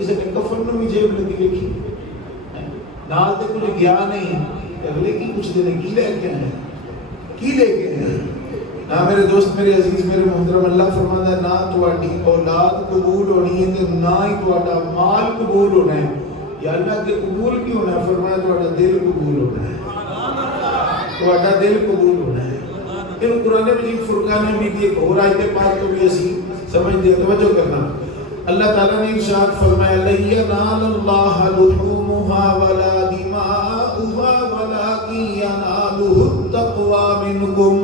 کسی نے کفن نو بھی جیب لگی لکھی نال تے کچھ گیا نہیں، اگلے کی پوچھتے ہیں کی لے کے آئے، کی لے کے آئے؟ نہ میرے دوست میرے عزیز میرے محترم، اللہ فرماتا ہے نہ تواڈی اولاد قبول ہونی ہے تے نہ ہی تواڈا مال قبول ہونا ہے۔ یا اللہ کے قبول کی ہونا ہے؟ فرمایا تواڈا دل قبول ہونا ہے، تواڈا دل قبول ہونا ہے۔ پھر قرآن مجید فرقان حمید کی ایک اور آیت پاک کو بھی اسی سمجھ دے، توجہ کرنا۔ اللہ تعالیٰ نے ارشاد فرمایا لَن يَنَالَ اللَّهَ لُحُومُهَا وَلَا دِمَاؤُهَا وَلَٰكِن يَنَالُهُ التَّقْوَىٰ مِنكُمْ۔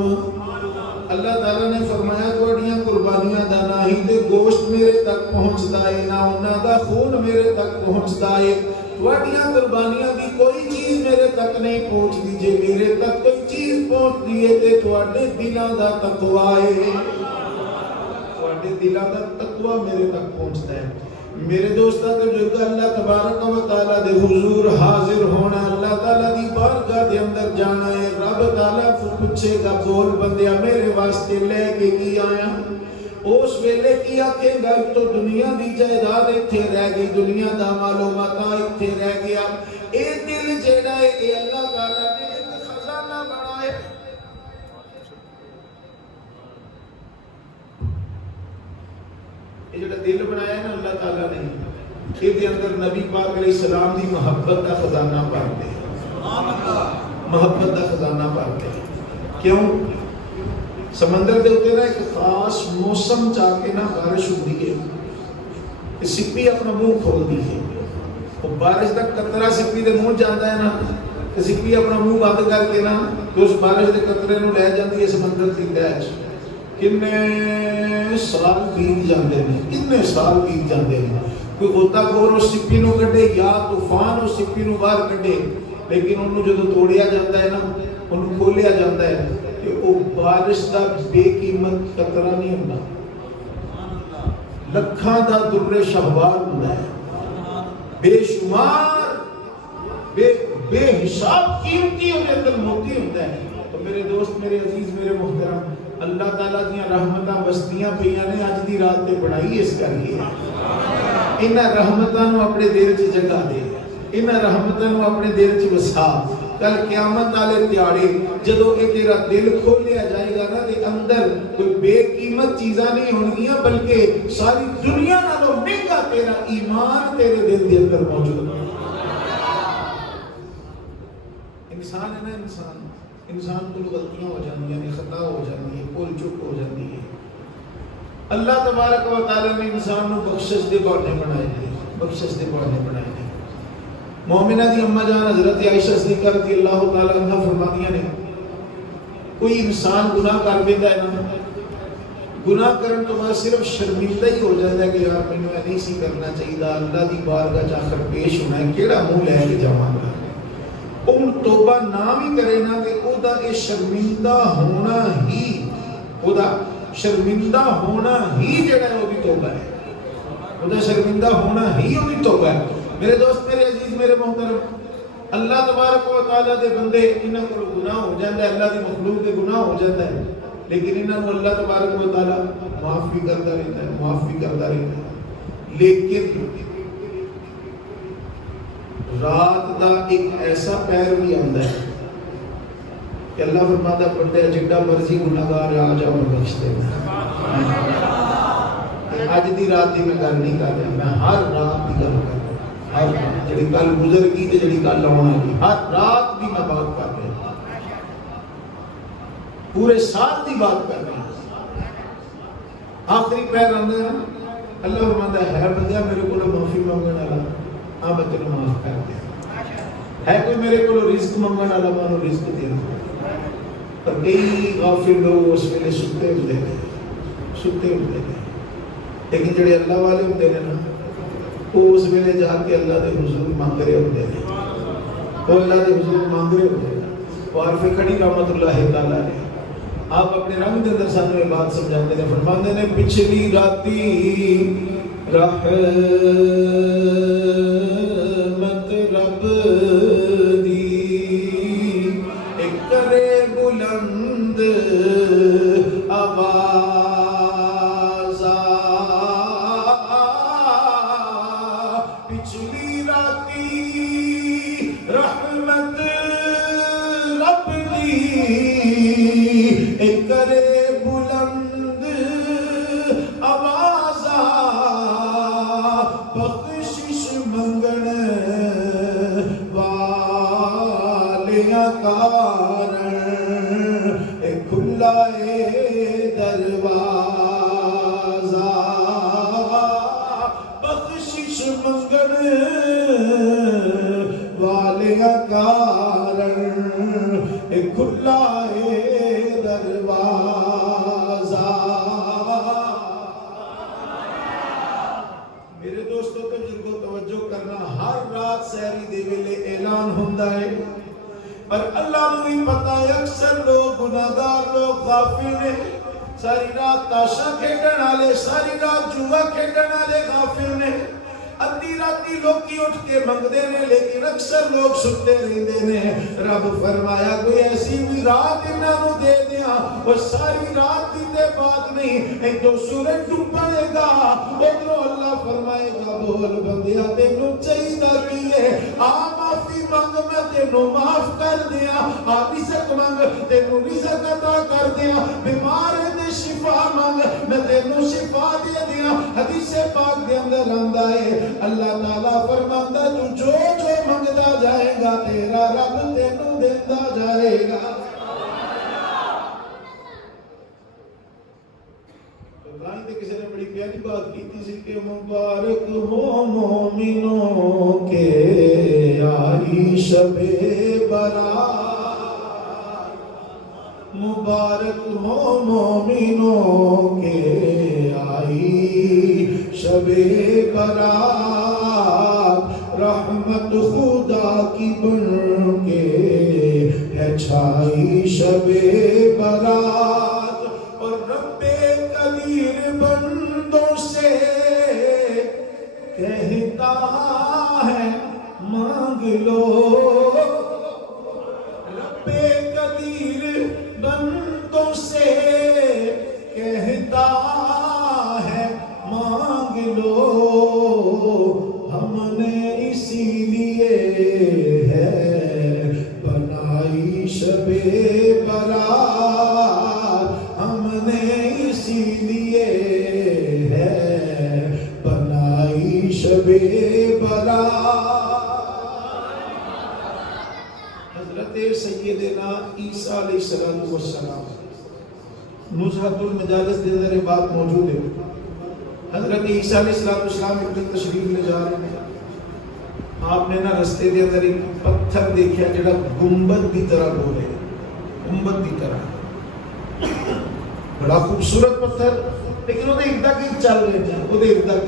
اللہ تعالیٰ نے فرمایا تواڈیاں قربانیاں دا نہ ہی تے گوشت میرے تک پہنچدا ہے، نہ انہاں دا خون میرے تک پہنچدا ہے۔ تواڈیاں قربانیاں دی کوئی چیز میرے تک نہیں پہنچدی، جے میرے تک کوئی چیز پہنچدی ہے تے تواڈے دلاں دا تقویٰ ہے، تواڈے دلاں دا تقویٰ میرے تک پہنچدا ہے۔ میرے دوستاں جو اللہ تبارک و تعالیٰ دے حضور حاضر ہونا، اللہ تعالیٰ دی بارگاہ دے اندر جانا ہے، رب تعالیٰ پوچھے گا بول بندیا میرے واسطے لے کے کی آیا؟ اس ویلے کی آکھے گا تو دنیا دی جائیداد ایتھے رہ گئی، دنیا دا مال و متاع ایتھے رہ گیا، اے دل جیڑا ہے اے اللہ تعالیٰ نے ایک خزانہ بنایا۔ یہ جڑا دل بنایا ہے نا اللہ تعالیٰ نے، یہ دے اندر نبی پاک علیہ السلام دی محبت دا خزانہ بھر دے، محبت دا خزانہ بھر دے۔ کیوں؟ سمندر دے اوتے نا ایک خاص موسم چاہ کے نا بارش ہوتی ہے، سپی اپنا منہ کھولتی ہے، وہ بارش دا قطرہ سپی دے منہ جاتا ہے نا، سپی اپنا منہ بند کر کے نا تو اس بارش دے قطرے نو لے جاتی ہے سمندر دی تہہ وچ۔ کنے سال بیت جاندے ہیں، کنے سال بیت جاندے ہیں، کوئی غوطہ خور اس سپی نو کڈے یا طوفان اس سپی نو باہر کڈے، لیکن انہوں جدو توڑیا جاتا ہے نا، انہوں کھولیا جاتا ہے کہ وہ بارش دا بے قیمت قطرہ نہیں ہوتا، لکھاں دا در شہوار ہوتا ہے، بے شمار بے حساب قیمتی ہونے اندر موتی ہوتا ہے۔ تو میرے دوست میرے عزیز میرے محترم، اللہ تعالیٰ دیاں رحمتاں وستیاں پیاں نے اج دی رات تے بڑھائی اس کر کے انہاں رحمتاں نو اپنے دل وچ جگہ دے، انہاں رحمتاں نو اپنے دل وچ وسا۔ کل قیامت والے دیہاڑے جدوں کہ تیرا دل کھولیا جائے گا نا تے اندر کوئی بے قیمت چیزاں نہیں ہونگیاں، بلکہ ساری دنیا نالوں مہنگا تیرا ایمان تیرے دل دے اندر موجود ہے۔ انسان ہے نا، انسان کو غلطیاں ہو جاتی ہیں، خطا ہو جاتی ہے، بھول چوک ہو جاتی ہے۔ اللہ تبارک و تعالیٰ نے انسان کو بخشش دے بہانے بنائے ہیں، بخشش دے بہانے بنائے ہیں۔ مومنہ دی اماں جان حضرت عائشہ صدیقہ رضی اللہ تعالیٰ عنہ فرماتی ہیں کوئی انسان گناہ کر بیتا ہے نا، گناہ کرن تو بعد صرف شرمندہ ہی ہو جاتا ہے کہ یار میں نے نہیں سی کرنا چاہیے، اللہ دی بارگاہ جا کر پیش ہونا ہے، کیڑا منہ لے کے جاواں گا۔ ان توبہ نہ بھی کرے نا کہ او دا اے شرمندہ ہونا ہی، او دا شرمندہ ہونا ہی جڑا ہے وہ بھی توبہ ہے، او دا شرمندہ ہونا ہی وہ بھی توبہ ہے۔ میرے دوست میرے عزیز میرے محترم، اللہ تبارک و تعالیٰ دے بندے انہاں کو گناہ ہو جاتا ہے، اللہ دی مخلوق دے گناہ ہو جاتا ہے، لیکن انہاں کو اللہ تبارک و تعالیٰ معاف بھی کرتا رہتا ہے، معاف بھی کرتا رہتا ہے۔ لیکن رات دا ایک ایسا پیر بھی آندا ہے کہ اللہ فرماتا ہے بندے جڑا مرضی گناہگار آ جاؤ میں بخش دینا۔ اج دی رات دی میں گل نہیں کر رہا، میں ہر رات دی گل کر رہا، ہر جڑی کل گزر گئی تے جڑی کل آنا ہے، ہر رات دی میں بات کر رہا، پورے سال دی بات کر رہا۔ آخری پیر آندا ہے اللہ فرماتا ہے بندہ میرے کو معافی مانگنے والا ہاں میں تینوں معاف کر دیا، ہے کوئی میرے کو رزق منگنے والا میں انہوں رزق دیا۔ پر کئی غافل لوگ اس ویلے ستے ہوتے ہیں، ستے ہوتے ہیں، لیکن جڑے اللہ والے ہوتے ہیں نا وہ اس ویلے جا کے اللہ دے حضور مانگ رہے ہوتے ہیں، وہ اللہ دے حضور مانگ رہے ہوتے ہیں۔ وارف کھڑی رحمت اللہ تعالیٰ نے آپ اپنے رنگ دے اندر سانوں یہ بات سمجھاتے ہیں، فرماتے ہیں پچھلی راتی رحمت رب دی ایک کرے بلند آواز پچھلی راتی رحمت رب دی ایک کرے بلند آوازہ بخشش منگن والیاں کارن ایک کھلا دروازہ بخشش منگن والیاں کارن ایک کھلا دروازہ. میرے دوستوں تجربہ توجہ کرنا، ہر رات سحری دے ویلے اعلان ہوندا ہے، پر اللہ نوں بھی پتہ ہے اکثر لوگ گناہگار لوگ غافل نے. ساری رات تاشا کھیڈن والے، ساری رات جوا کھیڈن والے غافل نے. ادھی راتی لوکی اٹھ کے منگدے نے، لیکن اکثر لوگ ستے رہندے نے. رب فرمایا کوئی ایسی بھی رات انہاں نوں دے دیاں، وہ ساری رات دی تے بات نہیں، ایک دو سورج ڈوبے گا، ادھروں اللہ فرمائے گا بول بندیا تینوں چاہیدا کی ہے، آ معافی مانگ میں تینوں معاف کر دیاں، آ رزق مانگ تینوں رزق عطا کر دیاں، بیمار دے شفا مانگ میں تینوں شفا دے دیاں. حدیث پاک دے اندر آندا ہے اللہ تعالیٰ فرماندا تو جو جو منگدا جائے گا تیرا رب تینوں دیندا جائے گا. تو کہیں تے کسی نے بڑی پیاری بات کیتی سی کہ مبارک ہو مومنوں کے آئی شب برات، مبارک ہو مومنوں کے آئی شب برات، رحمت خدا کی بن کے ہے چھائی شب برات. اور رب قدیر بندوں سے کہتا ہے مانگ لو، رب قدیر بندوں سے کہتا ہے مانگ لو، ہم نے اسی لیے ہے بنائی شب برات، ہم نے اسی لیے ہے بنائی شب برات. حضرت سیدنا عیسیٰ علیہ السلام نزہۃ المجالس دے اندر بات موجود ہے. حضرت عیسیٰ علیہ السلام ایک دن تشریف لے جا رہے ہیں، آپ نے نا رستے دے اندر ایک پتھر دیکھا جڑا گنبد دی طرح بولے، گنبد دی طرح بڑا خوبصورت پتھر، لیکن وہ ارد گرد چل رہے ہیں، وہ ارد گرد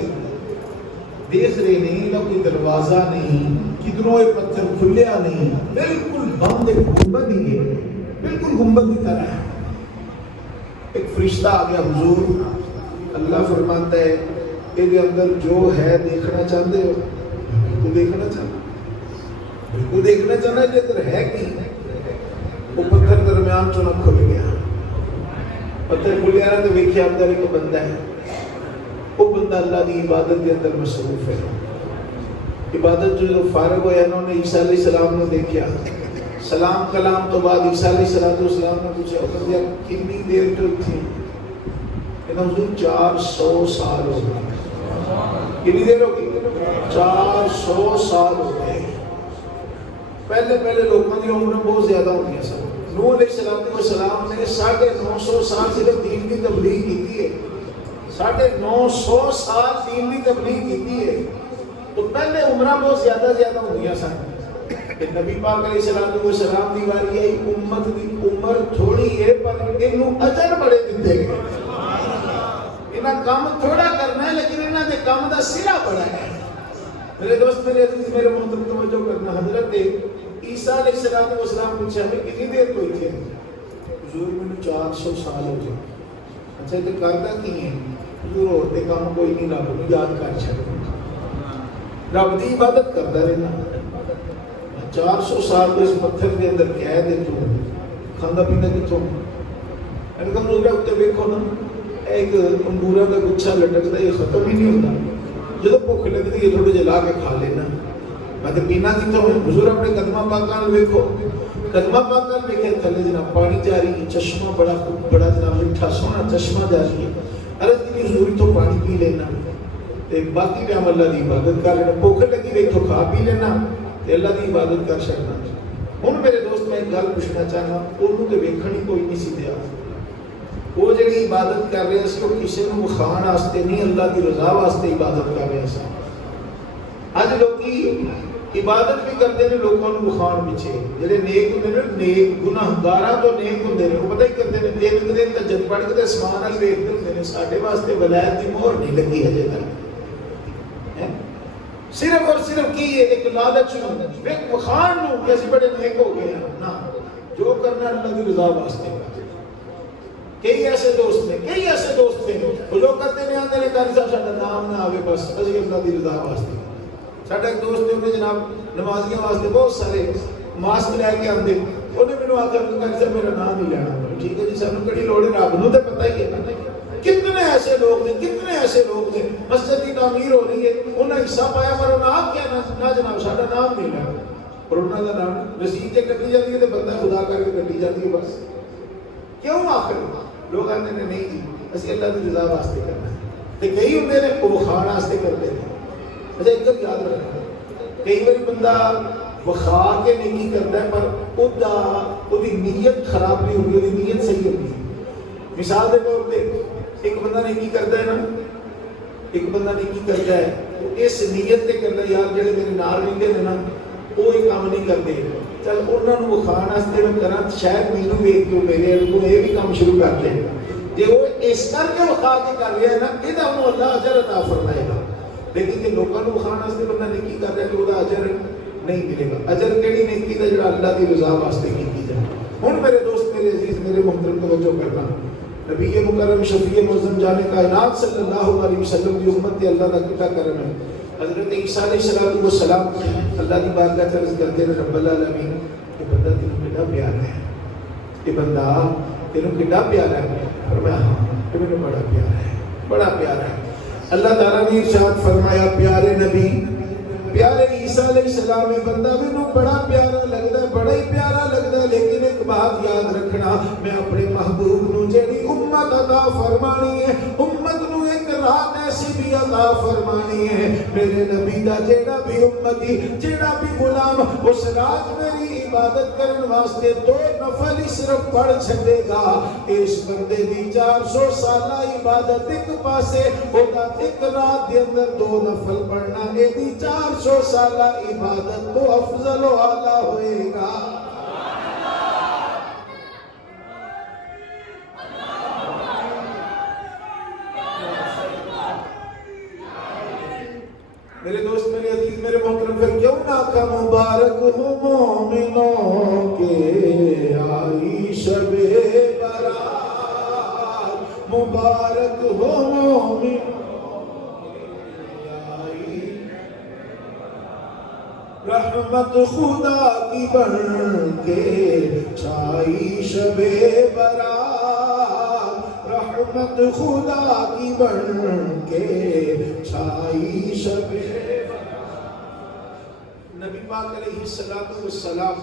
دیکھ رہے نہیں، نہ کوئی دروازہ نہیں، کدھروں یہ پتھر کھلیا نہیں، بالکل بند ایک گنبد ہی ہے، بالکل گنبد کی طرح ہے. ایک فرشتہ آ گیا حضور، اللہ فرماتا ہے کہ اندر جو ہے دیکھنا چاہتے ہو، بالکل دیکھنا چاہتے، بالکل دیکھنا چاہنا ہے اندر ہے کی. وہ پتھر درمیان چنا کھل گیا، پتھر کھلیا نا تو ویکھیا اندر ایک بندہ ہے. وہ بندہ اللہ کی عبادت کے اندر مصروف ہے. عبادت جو فارغ ہویا انہوں نے عیسیٰ علیہ السلام نے دیکھا، سلام کلام تو بعد عیسیٰ علیہ السلام نے پوچھا بندہ کتنی دیر تو تھی؟ کہنا حضور 400 سال ہو گئے. کتنی دیر ہو گئی؟ 400 سال ہو گئے. پہلے لوگوں کی عمر بہت زیادہ ہوتی ہے. نوح علیہ السلام نے 950 سال صرف دین کی تبلیغ کی ہے، 950 سال دین کی تبلیغ کی ہے. تو پہلے عمرہ بہت زیادہ ہوئی سن. نبی پاک علیہ السلام کی باری آئی، امت کی عمر تھوڑی ہے پر انہوں اجر بڑے دیتے گئے. انہاں کام تھوڑا کرنا ہے لیکن انہاں دے کام دا سرا بڑا ہے. میرے دوست میرے عزیز میرے محترم توجہ کرنا، حضرت عیسیٰ علیہ السلام پوچھا ہمیں کتنی دیر کوئی تھے؟ حضور میں 400 سال ہو گئے. اچھا تو کرتا کی ہے؟ حضور ہوتے کام کوئی نہیں، رب کو یاد کر چھڑ، رب دی عبادت کرتا رہنا. 400 سال تو اس پتھر کے اندر قید ہے، تو کھانا پینا کتوں؟ میں نے کہا اتنے ویکھو نا، ایک انگورا کا گچھا لٹکتا ہے، یہ ختم ہی نہیں ہوتا. جب بھوک لگتی ہے تھوڑے جے لا کے کھا لینا. میں تو پینا کتوں حضور اپنے قدمہ پاکاں ویکھو, قدمہ پاکاں ویکھے تھلے جناب پانی جاری ہے, چشمہ بڑا جناب میٹھا سونا چشمہ جاری ہے. عرض کی حضور تو پانی پی لینا تے باقی ٹائم اللہ دی عبادت کر لینا. بھوک لگی رہی تو کھا پی لینا تے اللہ دی عبادت کر چھڈنا. ہن میرے دوست میں ایک گل پوچھنا چاہنا, اونوں تے ویکھن ہی کوئی نہیں سی دیا. وہ جڑی عبادت کر رہے سی وہ کسی نوں وکھاؤن واسطے نہیں, اللہ دی رضا واسطے عبادت کر رہے سی. اج لوکی عبادت بھی کرتے ہیں لوگوں کو وکھاؤن پیچھے. جڑے نیک ہوندے نے نیک گناہگاراں تو نیک ہوندے نے وہ پتہ ہی کرتے ہیں دن دن تجد پڑھ کے اسمان ال ویکھدے ہوندے نے. ساڈے واسطے ولایت دی مہر نہیں لگی ہجے تک. صرف اور صرف کی ایک لالچ وکھاؤن نوں کہ اسی بڑے نیک ہو گئے ہیں. نہ, جو کرنا اللہ دی رضا واسطے. کئی ایسے دوست نے وہ جو کرتے ہیں آندے نے قاری صاحب ساڈا نام نہ آوے بس اسی اللہ دی رضا واسطے. ساڈا ایک دوست نے جناب نمازیاں واسطے بہت سارے ماسک لے کے آندے, انہیں مینوں آکھیا قاری صاحب میرا نام نہیں لینا. ٹھیک ہے جی, سانوں کہڑی لوڑ ہے, رب نوں تے پتہ ہی ہے. کتنے ایسے لوگ نے مسجد کی تعمیر ہو رہی ہے, انہیں حصہ پایا پر انہیں آکھیا نہ جناب ساڈا نام نہیں لینا. اور انہاں دا نام رسید تے کٹی جاتی ہے تے بندہ خدا کر کے کٹی جاتی ہے. بس کیوں آخر لوگ آتے ہیں نہیں جی اسی اللہ کی رضا واسطے کرنا ہے. تے کئی ہوندے نے وہ وکھاؤن واسطے کرتے ہیں. اچھا ایک گل یاد رکھنا, کئی بار بندہ وکھا کے نیکی کرتا ہے پر وہ نیت خراب نہیں ہوتی, وہ نیت صحیح ہوتی ہے. مثال کے طور پہ ایک بندہ نیکی کرتا ہے تو اس نیت سے کرتا ہے یار جڑے میرے نال رہندے نے نا وہ یہ کام نہیں کرتے, چل انہوں نے وکھاؤن واسطے میں کراں شاید مینوں ویکھ کے میرے کو یہ بھی کام شروع کر دیں. جی وہ اس کر کے وکھا کے کر رہا ہے نا یہ اللہ اجر عطا فرمائے گا. لیکن جی لوگوں کو وکھاؤن واسطے بندہ نیکی کر رہا ہے تو وہ اجر نہیں ملے گا. اجر کہڑی نیکی کا جڑا اللہ کی رضا واسطے کی جائے. ہن میرے دوست میرے عزیز میرے محترم توجہ کرنا, نبی مکرم شفیع معظم جان کائنات صلی اللہ علیہ وسلم کی امت تے اللہ کا کتنا کرم ہے. حضرت عیسیٰ علیہ السلام اللہ کی بارگاہ عرض کرتے ہیں رب العالمین یہ بندہ تینوں کتنا پیارا ہے, یہ بندہ تینوں کتنا پیارا ہے. فرمایا ہاں یہ مجھے بڑا پیارا ہے. اللہ تعالیٰ نے ارشاد فرمایا پیارے نبی پیارے عیسیٰ علیہ السلام بندہ مینوں بڑا پیارا لگدا ہے, بڑا ہی پیارا لگدا ہے. لیکن ایک بات یاد رکھنا, میں اپنے محبوب نوں جڑی امت عطا فرمانی ہے, امت نوں ایک رات ایسی بھی عطا فرمانی ہے. میرے نبی دا جیڑا بھی امتی جیڑا بھی غلام اس رات میری عبادت کرن واسطے 2 نفل ہی صرف پڑھ چھڈے گا, اس بندے دی 400 سالہ عبادت ایک پاسے ہوتا ایک رات دے اندر 2 نفل پڑھنا اے دی 400 سالہ عبادت تو افضل و اعلیٰ ہوئے گا. میرے دوست میرے عزیز میرے محترم پھر کیوں نہ کا مبارک ہو مومنوں کے آئی شب برات, مبارک ہو مومنوں کے آئی رحمت خدا کی بن کے چھائی شب برات, رحمت خدا کی بن کے چھائی شب. نبی پاک علیہ السلام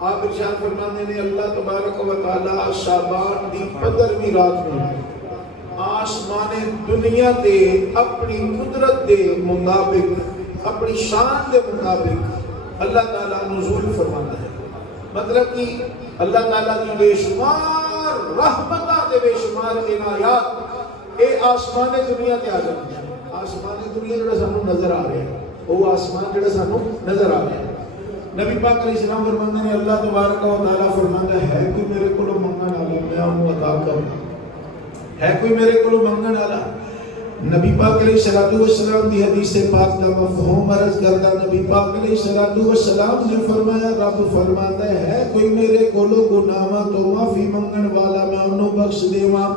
آپ ارشاد فرماتے ہیں اللہ تبارک و تعالی شعبان دی 15ویں رات میں آسمان دنیا تے اپنی قدرت دے مطابق اپنی شان دے مطابق اللہ تعالی نزول فرماتا ہے. مطلب کہ اللہ تعالیٰ کی بے شمار رحمتہ دے بے شمار عنایات اے آسمان دنیا تے آ جاتے ہیں. آسمان دنیا جڑا سانوں نظر آ رہا ہے وہ آسمان جڑا سانوں نظر آ رہا ہے. نبی پاک علیہ السلام فرماتے ہیں اللہ تبارک و تعالیٰ فرماتا ہے کوئی میرے کو منگن والا میں انہوں عطا کروں, ہے کوئی میرے کو منگن والا. نبی پاک علیہ السلام دی حدیث پاک کا مفہوم عرض کرتا نبی پاک علیہ السلام نے فرمایا رب فرماتا ہے کوئی میرے کو گناہاں تو معافی منگن والا میں انہوں بخش دیواں.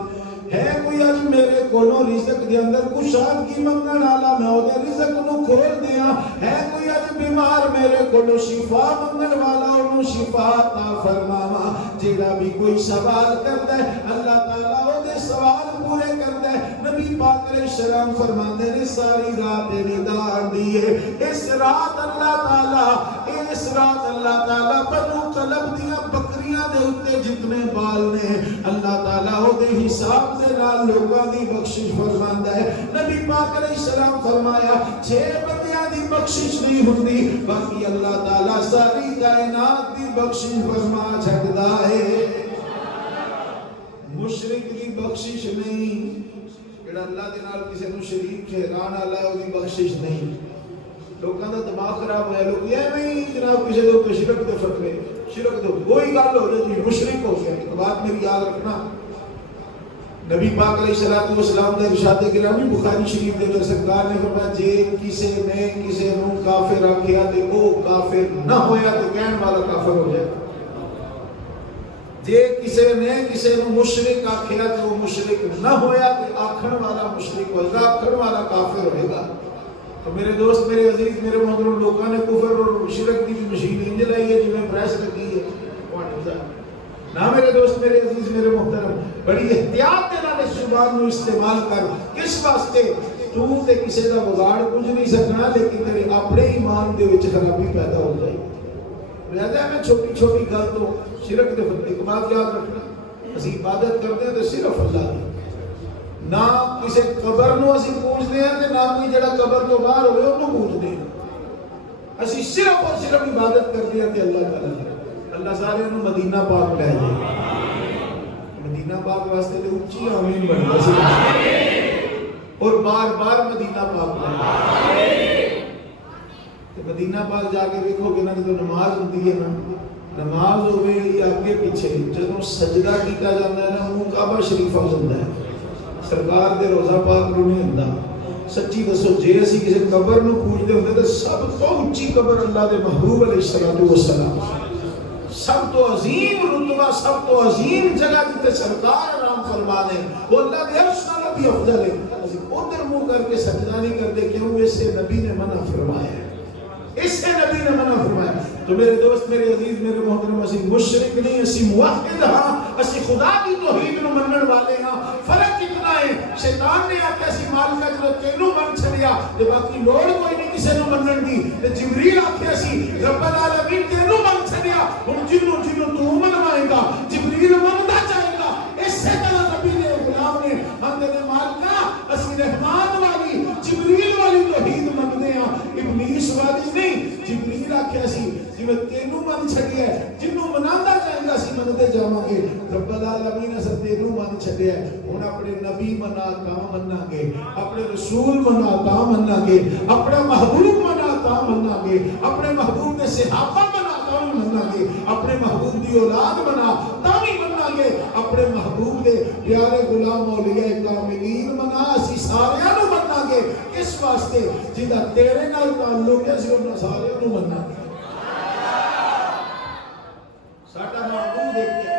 ہے کوئی اج میرے کولوں رزق دے اندر کشادگی منگن والا میں اودے رزق نو کھول دیاں. ہے کوئی اج بیمار میرے کولوں شفا منگن والا انہوں شفا عطا فرماواں. جیڑا بھی کوئی سوال کرتا ہے اللہ تعالیٰ وہ دے سوال پورے کرتا ہے. نبی پاک علیہ السلام فرماتے ہیں ساری رات نداء دیے اس رات اللہ تعالیٰ بنو کلب دیا بکریاں دے اتے جتنے بال نے اللہ تعالیٰ وہ دے حساب سے نال لوگاں دی بخشش فرماندا ہے. نبی پاک علیہ السلام فرمایا 6 بندیاں دی بخشش نہیں ہوندی باقی اللہ تعالیٰ ساری کائنات دی بخشش فرما چھڑدا ہے. مشرک دی بخشش نہیں جڑا اللہ دے نال کسے نو شریک ٹھہرانا والا ہے دی بخشش نہیں. لوگوں کا دماغ خراب ہوا لوگ ایویں جناب کسی دے شرک دے فتوے شرک دے کوئی گل ہو جائے مشرک ہو گیا. ایک بات میری یاد رکھنا نبی پاک علیہ الصلوۃ والسلام کا ارشاد گرامی بخاری شریف دے اندر سرکار نے فرمایا جے کسی نے کسی نو کافر آکھیا تے او کافر نہ ہویا تے کہن والا کافر ہو جائے. جے کسی نے کسی نو مشرک آکھیا تے وہ مشرک نہ ہویا تے آکھن والا مشرک ہوئے گا آکھن والا کافر ہوئے گا. تو میرے دوست میرے عزیز میرے محترم لوگوں نے کفر اور شرک کی مشین انج لائی ہے جویں پریس لگی ہے نہ میرے دوست میرے عزیز میرے محترم بڑی احتیاط کے نال اس زبان کو استعمال کر. کس واسطے تو تے کسی دا بگاڑ کچھ نہیں سکنا لیکن تیرے اپنے ایمان دے وچ خرابی پیدا ہو جائے. لہذا میں چھوٹی چھوٹی گل تو شرک دے فتوے کی بات یاد رکھنا اسی عبادت کرتے ہیں تو صرف اللہ کی نہ کسی قبر نو اسی پوجتے ہیں تے نہ کوئی جڑا قبر تو باہر ہوئے انہوں پوجتے ہیں. اسی صرف اور صرف عبادت کرتے ہیں تے اللہ تعالیٰ کی. اللہ سارے انہوں مدینہ پاک لے جائے. مدینہ پاک واسطے تے اچھی آمین بننا سی اور بار بار مدینہ پاک لے جائے. مدینہ پاک جا کے دیکھو کہ انہوں نے تو نماز ہوتی ہے نا نماز ہوئے یا آگے پیچھے جب سجدہ کیتا جاتا ہے نا وہ کعبہ شریف ہو جاتا ہے سرکار دے روزہ پاک نو نہیں ہوندا. سچی دسو جے اسی کسی قبر نو پوجدے ہوندے تے سب تو اونچی قبر اللہ دے محبوب علیہ الصلوۃ والسلام سب تو عظیم رتبہ سب تو عظیم جگہ جتے سرکار آرام فرما دے وہ اللہ دے عرش نال بھی افضل ہے. اسی ادھر منہ کر کے سجدہ نہیں کرتے کیوں اس سے نبی نے منع فرمایا ہے اس سے نبی نے منع فرمایا. تو میرے دوست میرے عزیز میرے محترم اسی مشرک نہیں اسی موحد ہاں اسی خدا کی توحید نو منن والے ہاں. فرق کتنا ہے شیطان نے آکھیا اسی مالکا جو تینوں من چھڑیا تے باقی لوڑ کوئی نہیں کسے نو منن دی تے جبریل آکھیا سی رب العالمین تینوں من چھڑیا ہن جنوں تو منوائے گا جبریل مندا جائے گا. اس سے طرح نبی نے غلام نے ہم دے مالکا اسی رحمان والی جبریل والی توحید مننے ہاں ابلیس والی نہیں. جبریل آکھیا سی جویں تینوں من چھڑیا ہے جنوں مناندا جائے گا سی منتے جاواں گے. رب العالمین اساں تینوں من چھڑیا ہے ہن اپنے نبی منا تا مننا گے اپنے رسول منا تا مننا گے اپنا محبوب منا تا مننا گے اپنے محبوب دے صحابہ منا تا مننا گے اپنے محبوب دی اولاد منا تا بھی مننا گے اپنے محبوب دے پیارے غلام اولیاء کاملین منا اسی سارے نو مننا گے. اس واسطے جدا تیرے نال تعلق ہے اسی انہاں سارے نو مننا گے. ساڈا محبوب دیکھ کے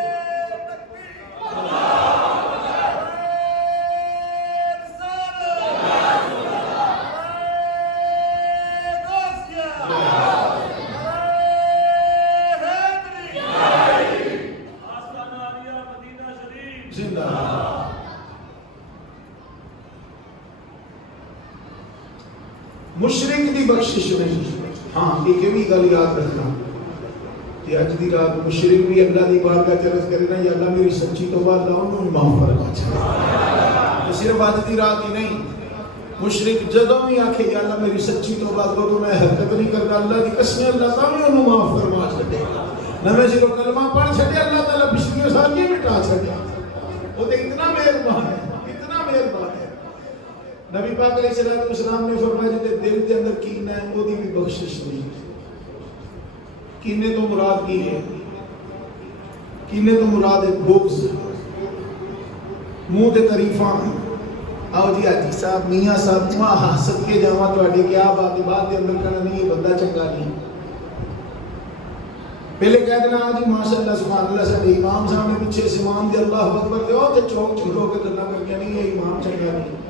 مشرک دی بخشش نہیں. ہاں ایک بھی گل یاد رکھنا کہ اج دی رات مشرک بھی اللہ دی بارگاہ چ عرض کرے نا یا اللہ میری سچی توبہ اللہ انہوں بھی معاف فرما چھڑے. صرف اج دی رات ہی نہیں مشرک جدوں بھی آکھے یا اللہ میری سچی توبہ تو میں حرکت نہیں کرتا اللہ دی قسم اللہ تعالی انہوں معاف فرما چھڑے. نہ جو کلمہ پڑھ چھڑے اللہ تعالی پچھلیاں ساریاں مٹا چھڑے. وہ تے اتنا مہربان ہے اتنا مہربان ہے. نبی پاک علیہ السلام نے فرمایا جے دل کے اندر کینہ ہے وہ دی بھی بخشش نہیں. کینے تو مراد کی ہے کینے تو مراد ہے بغض منہ تے تعریفاں آؤ جی حاجی صاحب میاں صاحب ماں حسد کے جاواں تواڈے کیا بات دے اندر کہنا نہیں یہ بندہ چنگا نہیں. پہلے کہہ دینا جی ماشاءاللہ سبحان اللہ ساڈے امام صاحب نے پیچھے سے امام دے اللہ اکبر تے او تے چوک چھڑو کے گلاں کر کے نہیں یہ امام چنگا نہیں.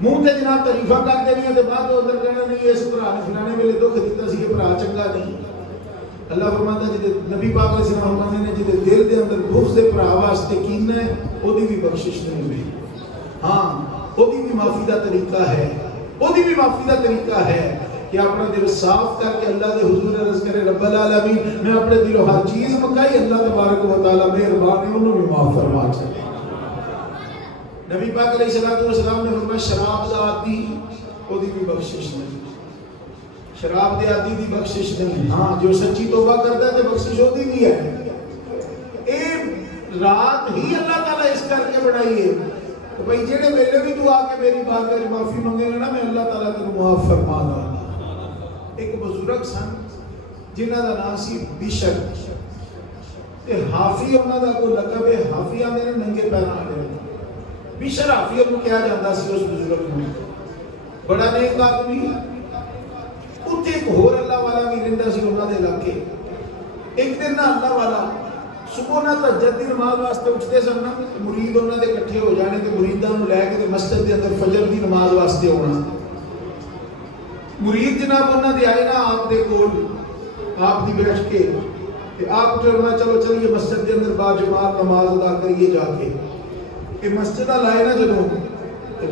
منہ تے جناب تعریفاں کر دینی تے بعد ادھر کہنا نہیں اس بھرا نے فلانے ویلے دکھ دتا سی کہ بھرا چنگا نہیں. اللہ فرماتا ہے جدے نبی پاک علیہ السلام فرماتے ہیں جدے دل دے اندر بغض دے بھرا واسطے کینہ ہے او دی بھی بخشش نہیں ہوئی. ہاں او دی بھی معافی دا طریقہ ہے, او دی بھی معافی دا طریقہ ہے کہ اپنا دل صاف کر کے اللہ دے حضور عرض کرے رب العالمین میں اپنے دلوں ہر چیز مکائی, اللہ تبارک و تعالی مہربان ہے انہوں بھی معاف فرما چکے. نبی پاک علیہ السلام نے فرمایا شراب دا عادی او دی بھی بخشش نہیں, شراب دے عادی دی بخشش نہیں. ہاں جو سچی توبہ کرتا ہے تو بخشش ہوتی بھی ہے. اے رات ہی اللہ تعالیٰ اس کر کے بڑھائی ہے کہ بھئی جیڑے ویلے بھی تو آ کے میری بارگاہ میں معافی مانگے گا نا میں اللہ تعالیٰ تینوں معاف فرما دوں گا. ایک بزرگ سن جنہ دا نام سی بشر تے حافی انہاں دا کوئی لقب ہے, حافی آندے نے ننگے پیراں والے. بشر حافی انہوں کیا جاندا سی اس بزرگ کو, بڑا نیک آدمی. اتھے ایک ہور اللہ والا بھی رہندا سی انہاں دے علاقے. ایک دن نہ اللہ والا صبح نہ تہجد دی نماز واسطے اٹھتے سن, مرید انہاں دے اکٹھے ہو جانے تے مریداں نوں لے کے مسجد دے اندر فجر دی نماز واسطے آنا. مرید جناب انہاں دے آئے نا آپ دے کول, آپ دی بیٹھ کے تے آپ فرمایا چلو چلیے مسجد دے اندر با جماعت نماز ادا کریے جا کے. کہ مسجد لائے نا جدوں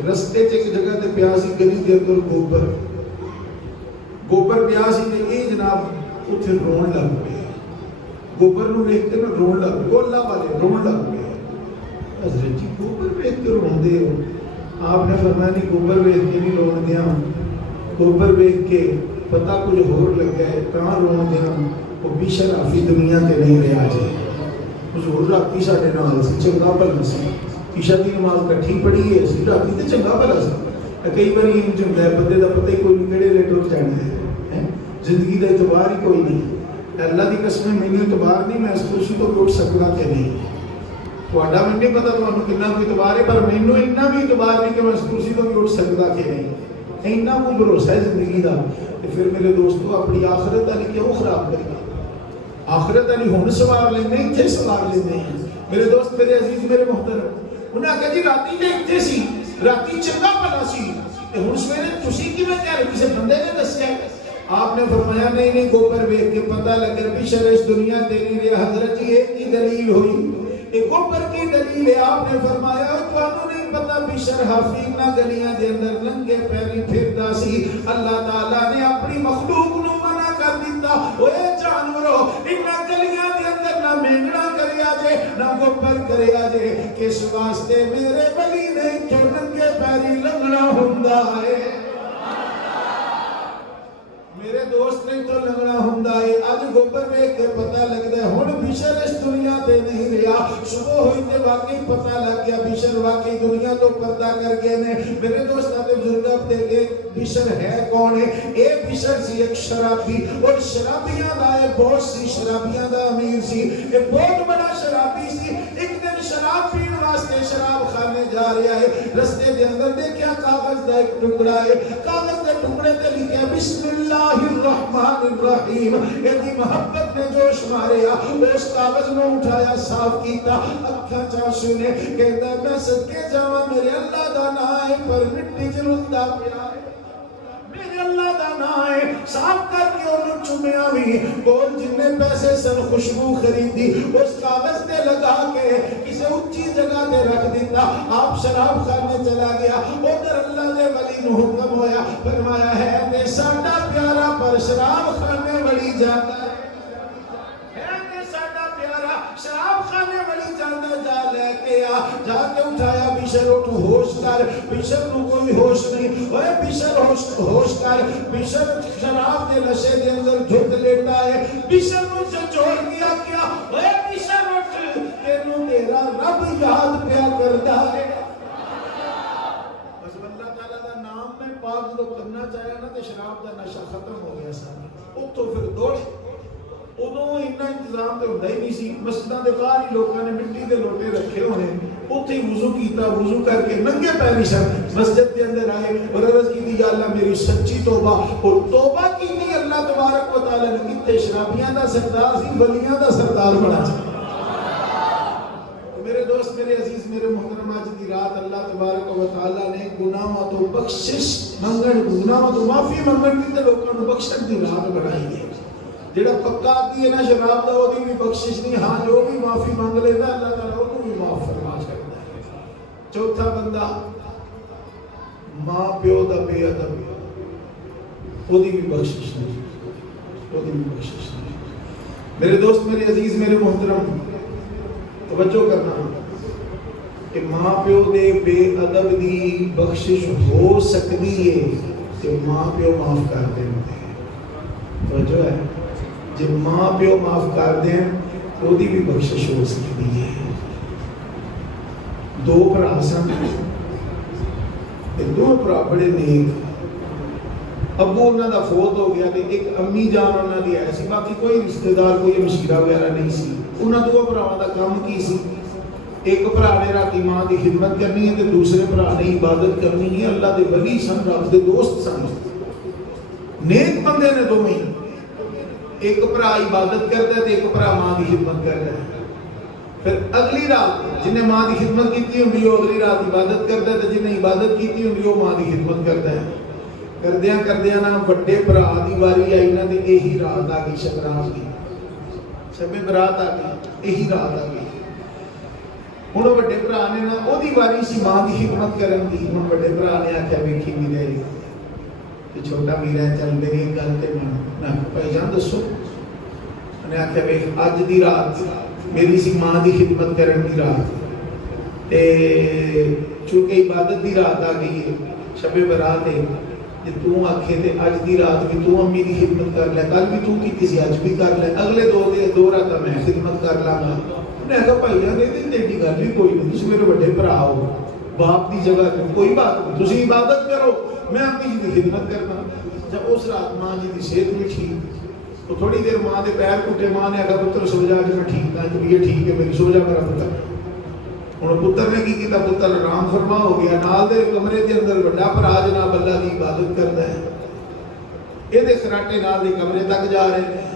رستے تے ایک جگہ تے پیا سی گلی دے اندر گوبر پیا سی تے اے جناب اتھے رون لگ پئے. گوبر نو ویکھ کے نا رون لگ پئے, اللہ والے رون لگ پئے. حضرت جی گوبر ویکھ کے روندے ہو؟ آپ نے فرمایا نہیں گوبر ویکھ کے نہیں رون دیاں, گوبر ویکھ کے پتہ کچھ ہور لگا ہے کہاں رون دیاں. وہ بشر حافی دنیا تے نہیں رہا جی. حضور راتی ساڈے نال سی, چنگا بھلا سی, عشاء دی نماز کٹھی پڑھی ہے سی, راتی تے چنگا بھلا سی. کئی بار انج ہوندا ہے بندے دا پتہ ہی کوئی نہیں کہڑے لیٹ اٹھ جانا ہے, زندگی دا اعتبار ہی کوئی نہیں. اللہ دی قسم مینوں اعتبار نہیں, میں اس کرسی تو اٹھ سکدا کہ نہیں. تہاڈا مینوں نہیں پتہ تانوں کتنا کوئی اعتبار ہے, پر مینوں اتنا بھی اعتبار نہیں کہ میں اس کرسی تو بھی اٹھ سکدا کہ نہیں. اتنا کوئی بھروسہ ہے زندگی دا. تے پھر میرے دوستو اپنی آخرت والی کیوں خراب کرنا؟ آخرت والی ہن سوار لیندے اتھے سوار لیندے ہیں. میرے دوست میرے عزیز میرے محترم, انہاں کہا جی راتی تے اتھے سی, راتی چنگا بھلا سی, تے ہن سویرے تسی کیویں کہہ رہے کسے بندے نے دسیا؟ آپ نے فرمایا نہیں نہیں گوبر ویکھ کے پتہ لگے بشر اس دنیا تے نہیں رہا. حضرت جی ایک ہی دلیل ہوئی, ایک گوبر کی دلیل ہے. آپ نے فرمایا تانوں نہیں پتہ بشر حافی نہ گلیاں دے اندر ننگے پیری پھردا سی. اللہ تعالیٰ نے اپنی مخلوق نو منع کر دیتا, اوے جانورو انہاں گلیاں دے اندر نہ مینگنا کریا جے نہ گوبر کریا جے, کس واسطے میرے ولی نے ننگے پیری لنگنا ہوندا ہے. میرے دوست نے تو لگنا ہوندا ہے. اج گوبر ویکھ کے پتہ لگدا ہے ہن بشر اس دنیا تے نہیں رہا. صبح ہوئی تے واقعی پتہ لگ گیا بشر واقعی دنیا تو پردہ کر گئے نے. میرے دوست تے بزرگ تے کہ بشر ہے کون ہے؟ اے بشر سی ایک شرابی, اور شرابیاں دا ہے بہت سی شرابیاں دا امیر سی. اے بہت بڑا شرابی سی. ایک دن شراب پین واسطے شراب خانے جا رہا ہے, رستے دے اندر دیکھیا کاغذ دا ایک ٹکڑا ہے, کاغذ دے ٹکڑے تے لکھیا بسم اللہ الرحمن الرحیم. ایدی محبت نے جوش ماریا, اس کاغذ نو اٹھایا صاف کیتا, اکھاں چاہشو نے کہتا میں صدقے جاواں میرے اللہ دا نام ہے پر مٹی چ رلدا پیا ہے, میرے اللہ دا نام ہے. صاف کر کے انہوں چومیا بھی کول جن نے پیسے سن خوشبو خریدی اس کاغذ تے لگا کے کسی اونچی جگہ تے رکھ دیتا. آپ شراب خانے چلا گیا, ادھر اللہ دے ولی نو حکم ہویا, فرمایا ہے تے ساڈا پیارا پر شراب خانے ولی جاتا ہے تے ساڈا پیارا شراب خانے ولی جاتا, جا لے کے آ. جا کے اٹھایا بشر اٹھ ہوش کر. بشر نو کوئی ہوش نہیں, اوے بشر ہوش کر. بشر شراب دے نشے دے اندر دھت لیٹا ہے. بشر نو جھنجھوڑ دیا کیا, اوے بشر اٹھ تینوں تیرا رب یاد پیا کردا ہے. بس اللہ تعالیٰ دا نام میں پاک جو کرنا چاہیا نا تے شراب دا نشہ ختم ہو گیا سارا. اتوں پھر دوڑے, ادوں اتنا انتظام تو ہوتا ہی نہیں سی. مسجداں دے باہر ہی لوگوں نے مٹی دے لوٹے رکھے ہونے, اتھے وضو کیتا, وضو کر کے ننگے پیری سن مسجد کے اندر آئے اور عرض کی یا اللہ میری سچی توبہ. اور توبہ کی نہیں اللہ تبارک و تعالی نے کتے شرابیاں دا سردار سی, ولیاں دا سردار بنا چاہتا. میرے دوست میرے عزیز میرے محترم, آج کی رات اللہ تبارک و تعالی نے گناہوں تو بخشش منگن, گناہوں تو معافی منگن کی تے لوکاں نوں بخشن دی رات بنائی ہے. جڑا پکا آتی ہے نا شراب دا وہ بھی بخشش نہیں. ہاں جو بھی معافی مانگ لیتا اللہ تعالیٰ وہ بھی معاف فرما سکتا ہے. چوتھا بندہ ماں پیو دا بے ادب، وہ بھی بخشش نہیں، وہ بھی بخشش نہیں. میرے دوست، میرے عزیز، میرے محترم، توجہ کرنا کہ ماں پیو دے بے ادب دی بخشش ہو سکتی ہے کہ ماں پیو معاف کر دیں. توجہ ہے، جب ماں پیو معاف کر دیں تو دی بھی بخشش ہو سکتی ہے. دو بھرا سن، دو بھرا بڑے نیک، ابو انہاں دا فوت ہو گیا تے ایک امی جان انہاں دی ایسی، باقی کوئی رشتہ دار کوئی مشیرہ وغیرہ نہیں سی. انہاں دو بھراواں دا کام کی سی؟ ایک بھرا نے راتی ماں دی خدمت کرنی ہے تے دوسرے بھرا نے عبادت کرنی ہے. اللہ دے ولی سن، رب دے دوست سن، نیک بندے نے دو ہی. ایک بھرا عبادت کرتا ہے تے ایک بھرا ماں دی خدمت کرتا ہے. پھر اگلی رات جنہیں ماں دی خدمت کی ہوندی وہ اگلی رات عبادت کرتا ہے تے جنہیں عبادت کی ہوندی وہ ماں دی خدمت کرتا ہے. کردیاں کردیاں نا بڑے بھرا دی واری آئی نا تے یہی رات آ گئی شبرات دی، شب برات آ گئی، یہی رات آ گئی. ہن بڑے بھرا نے نا او دی واری سی ماں دی خدمت کرن دی. ہن بڑے بھرا نے آکھیا ویکھی میرے تے چھوٹا میرا چل میری گل تے میں بھائی جان دسو. انہیں آکھیا ویکھ اج دی رات میری سی ماں دی خدمت کرن دی رات تے چونکہ عبادت دی رات آ گئی ہے، شب برات ہے، جے تو آکھے تے اج دی رات بھی تو امی دی خدمت کر لے، کل بھی تو کیتی سی اج بھی کر لے، اگلے دو راتاں میں خدمت کر لاں گا. انہیں کہا بھائی جان ایڈی گل بھی کوئی نہیں، تسی میرے بڑے بھرا ہو، باپ دی جگہ کوئی بات نہیں، تسی عبادت کرو، میں امی جی دی خدمت کرنا. جب اس رات ماں جی دی صحت بھی ٹھیک، تو تھوڑی دیر ماں دے پیر کٹے، ماں نے کہا پتر سو جا کے میں ٹھیک تھا، تو یہ ٹھیک ہے میری، سو جا میرا پتر. ہن پتر نے کی کیتا؟ پتر آرام فرما ہو گیا، نال دے کمرے دے اندر بڑا بھرا جناب اللہ دی عبادت کردا ہے. یہ دے خراٹے نال دے کمرے تک جا رہے ہیں،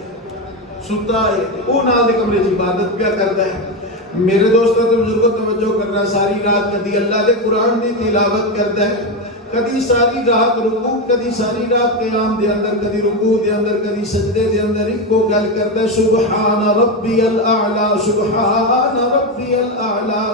ستا ہے وہ نال دے کمرے دی عبادت پیا کردا ہے. میرے دوستوں تے بزرگوں توجہ کرنا، ساری رات کدی اللہ دے قرآن دی تلاوت کردا ہے، کدی ساری رات رکوع، کدی ساری رات قیام دے اندر، کدی رکوع دے اندر، کدی سجدے دے اندر ایک کو گل کردا ہے، سبحان ربی الاعلی، سبحان ربی الاعلی.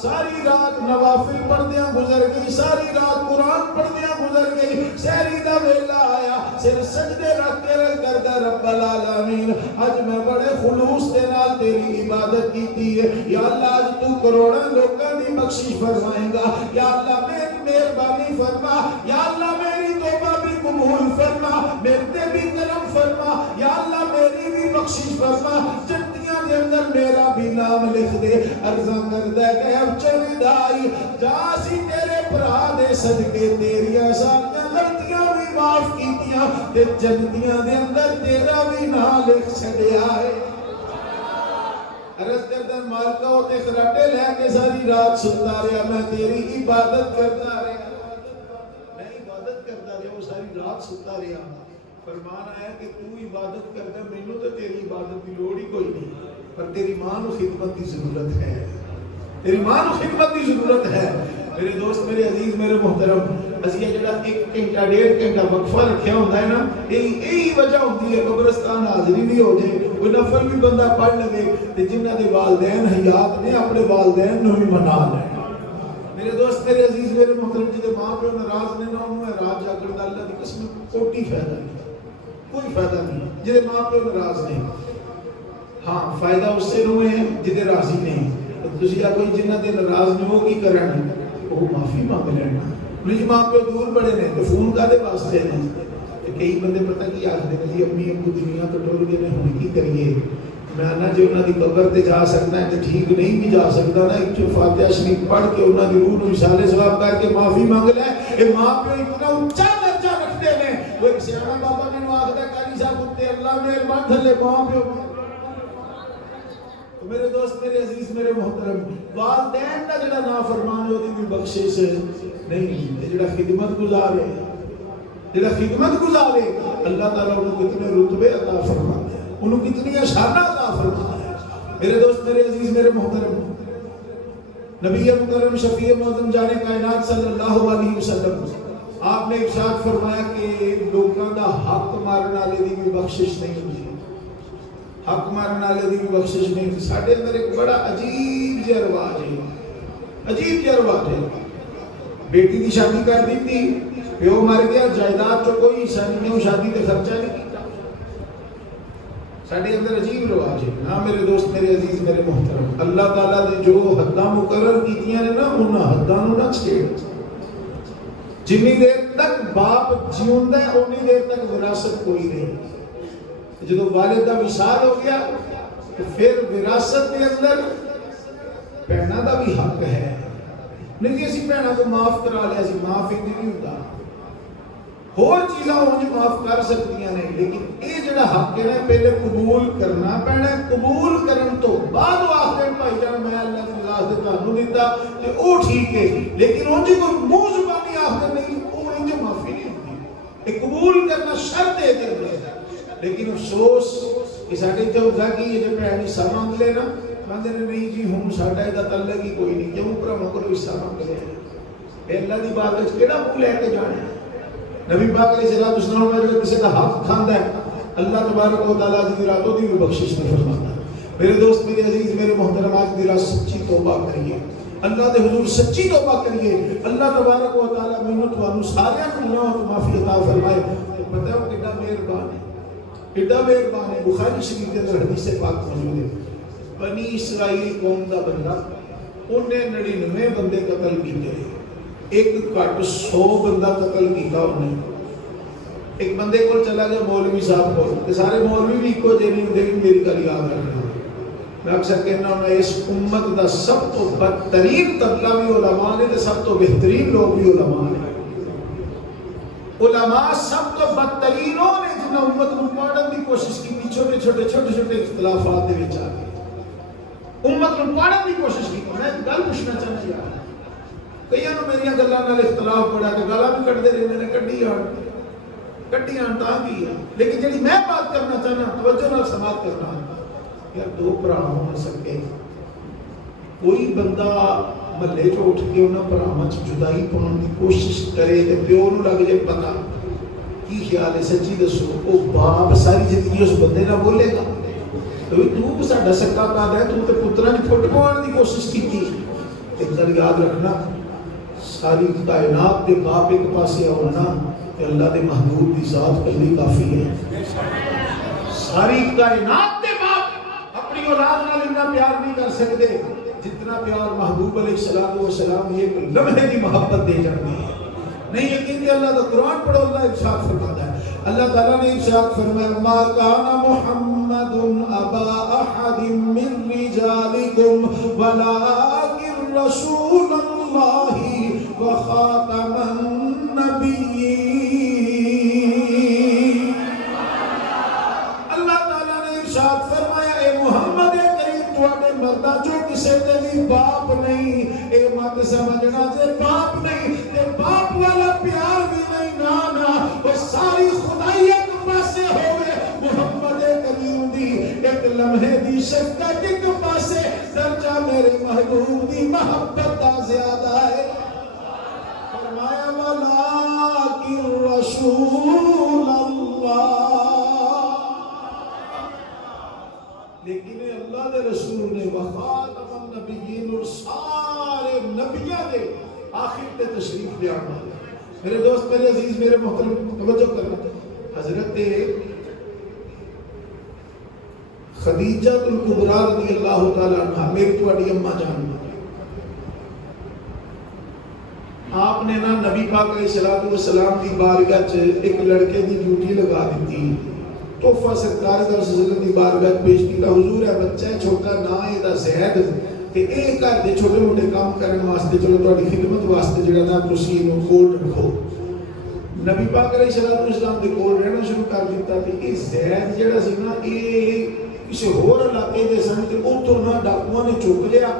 ساری رات نوافل پڑھدیاں گزر گئی، ساری رات قرآن پڑھدیاں گزر گئی. سحری دا ویلا آیا، سر سجدے رکھ کے کردا رب العالمین اج میں بڑے خلوص دے نال تیری عبادت کیتی ہے. یا اللہ اج تو کروڑاں لوکاں دی بخشش فرمائے گا. یا اللہ میری مہربانی فرما، یا اللہ میری توبہ بھی قبول فرما، میرے تے بھی کرم فرما. یا اللہ میری بھی بخشش فرما، جنتیاں دے اندر میرا بھی نام لکھ دے. عرضاں کردا ہے کہ چویدائی جا سی تیرے بھرا دے صدقے تیریاں ساریاں غلطیاں بھی معاف کیتیاں تے جنتیاں دے اندر تیرا بھی نام لکھ چھڈیا ہے. عرض کردا مالکا او تے خراٹے لے کے ساری رات سنتا رہیا، میں تیری عبادت کرتا رہیا، میں عبادت کرتا رہیا، وہ ساری رات سنتا رہیا. فرمان آیا کہ تو عبادت کرتا، مینوں تو تیری عبادت کی لوڑ ہی کوئی نہیں، پر تیری ماں نو خدمت کی ضرورت ہے، تیری ماں نو خدمت کی ضرورت ہے. میرے دوست، میرے عزیز، میرے محترم، اسی جڑا ایک گھنٹہ ڈیڑھ گھنٹہ وقفہ رکھیا ہوندا ہے نا، یہی وجہ ہوتی ہے قبرستان حاضری بھی ہو جائے، کوئی نفل بھی بندہ پڑھ لے تے جنہ دے والدین حیات نے اپنے والدین نو بھی منا لیں. میرے دوست، میرے عزیز، میرے محترم، جدے ماں پیو ناراض نے نہ انہوں اعراض جاگن دا اللہ دی قسم کوئی فائدہ نہیں، کوئی فائدہ نہیں. جدے ماں پیو ناراض نے، ہاں فائدہ اس سے نو ہے جدے راضی نہیں. تسی آ کوئی جنہ دے ناراض نے وہ کی کرن، وہ معافی مانگ لینا. میری ماں پیو دور بڑے نے تو فون کادے واسطے نے. کئی بندے پتہ کی آخدے نے جی امی ابو دنیا تو ٹر گئے نے، ہن کی کریے. میں آنا جی انہاں دی قبر تے جا سکتا ہے تے ٹھیک، نہیں بھی جا سکتا نا، ایک فاتحہ شریف پڑھ کے انہاں دی روح نو اشارے ثواب کر کے معافی مانگ لے. اے ماں پیو اتنا اونچا درجہ رکھتے نے. وہ ایک سیاںا بابا مینوں آکھدا قاری صاحب تے اللہ مہربان تھلے ماں پیو. میرے دوست، میرے عزیز، میرے محترم، والدین کا جڑا نافرمان ہوتی بھی بخشش نہیں. جڑا خدمت گزارے، جڑا خدمت گزارے، اللہ تعالیٰ انہوں کتنے رتبے عطا فرماتے ہیں، انہوں کتنی شانہ عطا فرماتے ہیں. میرے دوست، میرے عزیز، میرے محترم، نبی مکرم شفیع معظم جان کائنات صلی اللہ علیہ وسلم آپ نے ارشاد فرمایا کہ لوگوں دا حق مارن والے دی بھی بخشش نہیں ہوتی. حق مارن والے دی بھی بخشش نہیں. ساڈے اندر ایک بڑا عجیب جہا رواج ہے, عجیب جہا رواج ہے. بیٹی دی شادی کر دیتی, پیو مر گیا, جائیداد چ کوئی حصہ نہیں, وہ شادی تے خرچہ نہیں کیتا. ساڈے اندر عجیب رواج ہے. نا میرے دوست, میرے عزیز, میرے محترم, اللہ تعالیٰ نے جو حداں مقرر کیتیاں نے نا, انہاں حداں نو نہ چھیڑ. جنی دیر تک باپ جیوندا ہے اونی دیر تک وراثت کوئی نہیں. جدو والد کا وصال ہو گیا تو پھر وراثت کے اندر بہنوں کا بھی حق ہے. نہیں جی اسی بہنوں کو معاف کرا لیا, اسی معاف ہی نہیں ہوتا. اور چیزاں انج معاف کر سکتیاں نہیں, لیکن یہ جڑا حق ہے پہلے قبول کرنا پینا. قبول کرن تو بعد وہ آخر بھائی جان میں اللہ کی رضا سے تانوں دیتا تے او ٹھیک ہے, لیکن انج کوئی منہ زبانی آخر نہیں, وہ انج معافی نہیں ہوتی. یہ قبول کرنا شرط ہے تے. لیکن افسوس کہ ساڈے تے ہوتا کہ یہ جب بھن حصہ مانگ لے نا, کہندے نے نہیں جی ہن ساڈا دا تعلق ہی کوئی نہیں, کیوں بھراواں کولوں حصہ مانگ لے. اے اللہ دی بات وچ کیڑا منہ لے کے جانا ہے. نبی پاک علیہ السلام جو کسی کا حق کھاندا ہے, اللہ تبارک و تعالیٰ دی راتوں دی بھی بخشش نہیں فرماتا. میرے دوست, میرے عزیز, میرے محترم, آج دی رات سچی توبہ کریے, اللہ دے حضور سچی توبہ کریے. اللہ تبارک و تعالیٰ مینوں تانوں سارے گناہاں تو معافی عطا فرمائے. پتہ ہے وہ کتنا مہربان ہے, کتنا مہربان ہے. بخاری شریف کے اندر حدیث پاک موجود ہے. بنی اسرائیل قوم دا بندہ, انہیں 99 بندے قتل کیتے, ایک گھٹ 100 بندہ قتل کیتا انہیں. ایک بندے کو چلا گیا مولوی صاحب کو, سارے مولوی بھی ایک جے نہیں ہوتے, میری گل یاد رکھنا. میں اکثر کہنا ہوں اس امت دا سب تو بدترین طبقہ بھی علماء نے, تے سب تو بہترین لوگ بھی علماء نے. علماء سب تو بدترین ہو نے جنہاں امت کو پاڑن دی کوشش کی, چھوٹے چھوٹے اختلافات دے وچ آ کے امت کو پاڑن دی کوشش کی. میں ایک گل پوچھنا چاہتا یار, کئی میری گلاں نال اختلاف پڑا کہ گالاں بھی کٹتے رہتے ہیں, کٹی آن تاں کی ہے. لیکن جڑی میں بات کرنا چاہنا, توجہ نال سماعت کرنا, یار دو بھرا ہو سکے, کوئی بندہ محلے چ اٹھ کے انہاں بھراواں چ جدائی پاؤن دی کوشش کرے تے پیو نوں لگ جائے پتہ, کی خیال ہے سچی دسو, او باپ ساری زندگی اس بندے نال بولے گا؟ تو ساڈا سکا قاد ہے, تو تے پتراں دی پھٹ پاؤن دی کوشش کیتی. ایک گل یاد رکھنا, ساری کائنات کے باپ ایک پاسے ہونا کہ اللہ دے محبوب دی ذات کلی کافی ہے. ساری کائنات کے باپ اپنی اولاد نال اتنا پیار نہیں کر سکتے جتنا پیار محبوب علیہ السلام ایک لمحے کی محبت دے جاتی ہے. نہیں یقین کہ اللہ کا قرآن پڑھو, اللہ ارشاد فرماتا ہے, اللہ تعالیٰ نے ارشاد فرمایا ما کان محمد ابا احد من رجالکم ولکن رسول اللہ وخاتم النبیین. اللہ تعالیٰ نے ارشاد فرمایا اے محمد کریم تواڈے مرداں جو کسے دے بھی باپ نہیں, اے مت سمجھنا جے باپ نہیں تے باپ والا پیار بھی نہیں, نا وہ ساری خدائی ایک پاسے ہوئے, محمد کریم دی ایک لمحے دی شفقت ایک پاسے, درجہ میرے محبوب دی محبت دا زیادہ ہے. فرمایا ولیکن رسول اللہ, لیکن اللہ دے رسول نے وخاتم النبیین, اور سارے نبیوں دے آخر تے تشریف لے آنا. میرے دوست, میرے عزیز, میرے محترم, توجہ کرنا. حضرت خدیجہ الکبریٰ رضی اللہ تعالیٰ عنہ, میری تواڈی اماں جان, آپ نے نا نبی پاک علیہ السلام کی بارگاہ چ ایک لڑکے دی ڈیوٹی لگا دیتی. تحفہ سرکار کا رسول دی بارگاہ پیش کیتا, حضور ہے بچہ ہے چھوٹا, نا اے دا زید, تے اے گھر دے چھوٹے موٹے کام کرن واسطے, چلو تہاڈی خدمت واسطے جڑا نا تسی اینو کول رکھو. نبی پاک علیہ السلام دے کول رہنا شروع کر دیتا. تے اے زید جڑا سی نا, اے کسی ہور علاقے دے سن, تے اوتھوں نا ڈاکواں نے چک لیا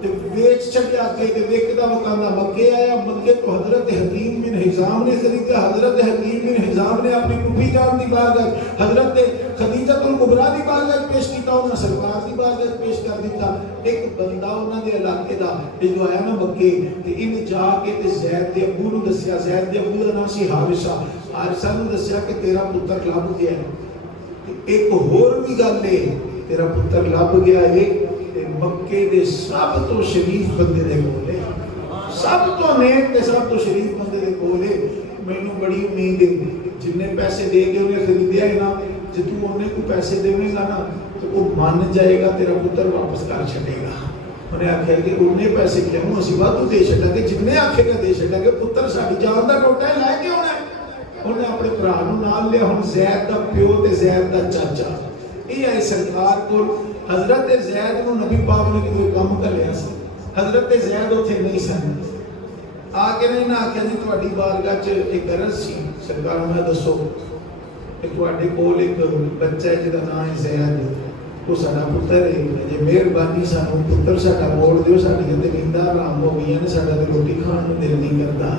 تے ویچ چھڈیا کے, تے ویکدا مکاندا مکے آیا. مکے تو حضرت حکیم بن حزام نے خریدا. حضرت حکیم بن حزام نے اپنی پھوپھی جان دی بارگاہ حضرت خدیجہ الکبریٰ دی بارگاہ پیش کیتا, انہاں سرکار دی بارگاہ پیش کر دیتا. ایک بندہ انہاں دے علاقے دا جو آیا نا مکے, تے انہیں جا کے تے زید دے ابو نوں دسیا. زید دے ابو دا نام سی حارثہ. حارثہ نوں دسیا کہ تیرا پتر لب گیا ہے. ایک ہور بھی گل ہے تیرا پتر لب گیا ہے مکے دے سب تو شریف بندے دے کولے، سب تو نیک تے سب تو شریف بندے دے کولے. مینوں بڑی امید ہے جن نے پیسے دے کے انہیں خریدیا ہے نا، جے تو انہیں کو پیسے دے گا نا تو وہ مان جائے گا، تیرا پتر واپس کر چھڑے گا. انہیں آخیا کہ انہیں پیسے کیوں اسی بات دے چھڑا گے، جن نے آخے گا دے چھڑا گے. پتر ساری جان دا ٹوٹا ہے، لے کے ہونا ہے. انہیں اپنے بھرا نوں نال لیا. ہن زید دا پیو تے زید دا چاچا یہ آئے سرکار کو. حضرت زید کو نبی پاک نے کوئی کام کر لیا سی، حضرت زید اتنے نہیں سن. آ کے نہیں نہ آخیا جی تھوڑی بارگاہ چ ایک غرض سی. سرکار میں دسو کہ تھوڑے کول ایک بچہ ہے جہاں نام ہے زید، وہ سارا پتر ہے، جی مہربانی سانو پتر ساڈا موڑ دیو، ساڈی تے نینداں آرام ہو گئی ہیں، ساڈا تے روٹی کھان نوں دل نہیں کرتا.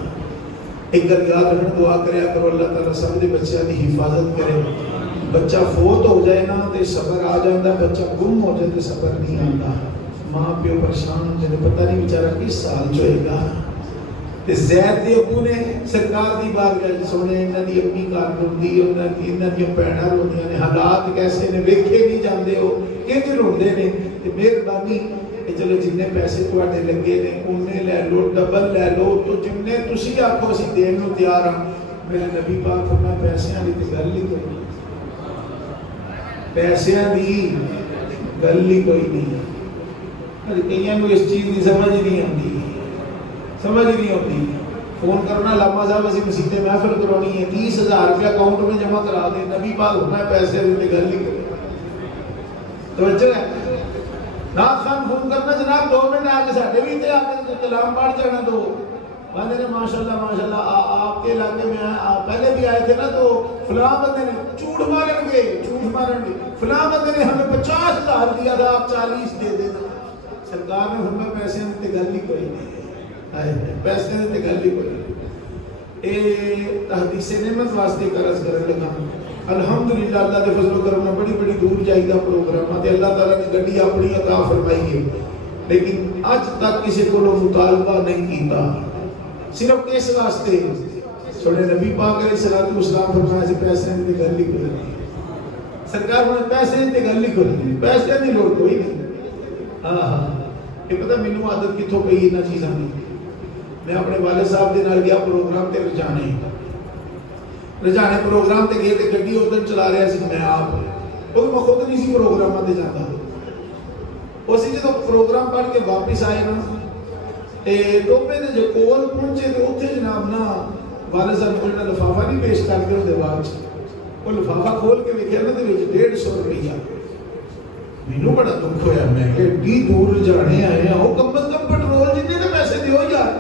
ایک گل یاد رکھنا، دعا کریا کرو اللہ تعالیٰ سب دے بچیاں دی حفاظت کرے. بچہ فوت ہو جائے نا تے صبر آ جاتا، بچہ گم ہو جائے تے صبر نہیں آتا. ماں پیو پریشان ہوتے ہیں، پتہ نہیں بیچارہ کس سال جو ہوئے گا. تے زید دے ابو نے سرکار دی بارگاہ سونے انہاں دی اپنی کار روندی، انہاں دی پیڑاں روندیاں نے، حالات کیسے نے ویکھے نہیں جاندے، ہو کہ روندے نے. تے مہربانی چلو جن پیسے تواڈے لگے نے اونے لے لو، ڈبل لے لو، تو جن تسی آکھو اسی دین نوں تیار ہاں. میرے نبی پاک فرمایا پیسیاں دی تے گل ہی کوئی نہیں، پیسیاں دی گل ہی کوئی نہیں. کئیاں کو اس چیز کی سمجھ نہیں آتی، سمجھ نہیں آتی. فون کرنا لاما صاحب اسی مسجد میں محفل کرانی ہے، 30,000 روپیہ اکاؤنٹ میں جمع کرا دے. نبی پاک ہونا ہے پیسے دی گل ہی کوئی. توجہ ہے نات خان فون کرنا جناب 2 منٹ آ کے ساڈے بھی تے آ کے کلام پڑھ جانا. تو بندے نے ماشاءاللہ آپ کے علاقے میں پہلے بھی آئے تھے نا، تو فلاں بندے نے جھوٹ مارن گے فلاں بندے نے ہمیں 50,000 دیا تھا، آپ 40 دے دینا. سرکار نے فرمایا پیسے تے گل ہی کوئی نہیں، پیسے تے گل ہی کوئی نہیں. اے تحدیث نعمت واسطے قرض کرن لگا. الحمدللہ اللہ دے فضل و کرم نال بڑی بڑی دور جائیدہ پروگرام تے اللہ تعالیٰ نے گڈی اپنی عطا فرمائی ہے، لیکن اج تک کسی کو مطالبہ نہیں کیتا. صرف اس واسطے سونے نبی پاک علیہ الصلوۃ والسلام فرمایا سی پیسے دی گل ہی کوئی نہیں. سرکار نے پیسے دی گل ہی کوئی نہیں، پیسے دی لوڑ کوئی نہیں. ہاں یہ پتہ مینوں عادت کتھوں پئی انہاں چیزاں دی. میں اپنے والد صاحب دے نال گیا پروگرام تے رجانے پروگرام تے گئے تے گڈی ادھر چلا رہا سی میں آپ، وہ میں خود نہیں سی پروگراماں تے جاندا. اسی جدوں پروگرام پڑھ کے واپس آئے نا تے ٹوپے دے جو کول پہنچے تے اوتھے جناب نا والد صاحب کو لفافہ نہیں پیش کر کے اودے بعد وہ لفافہ کھول کے ویکھیا نا تے وچ 150 روپیہ. مینوں بڑا دکھ ہویا، میں کہ ڈی دور جانے آئے ہیں، وہ کم از کم پٹرول جتنے تے پیسے دیو یار.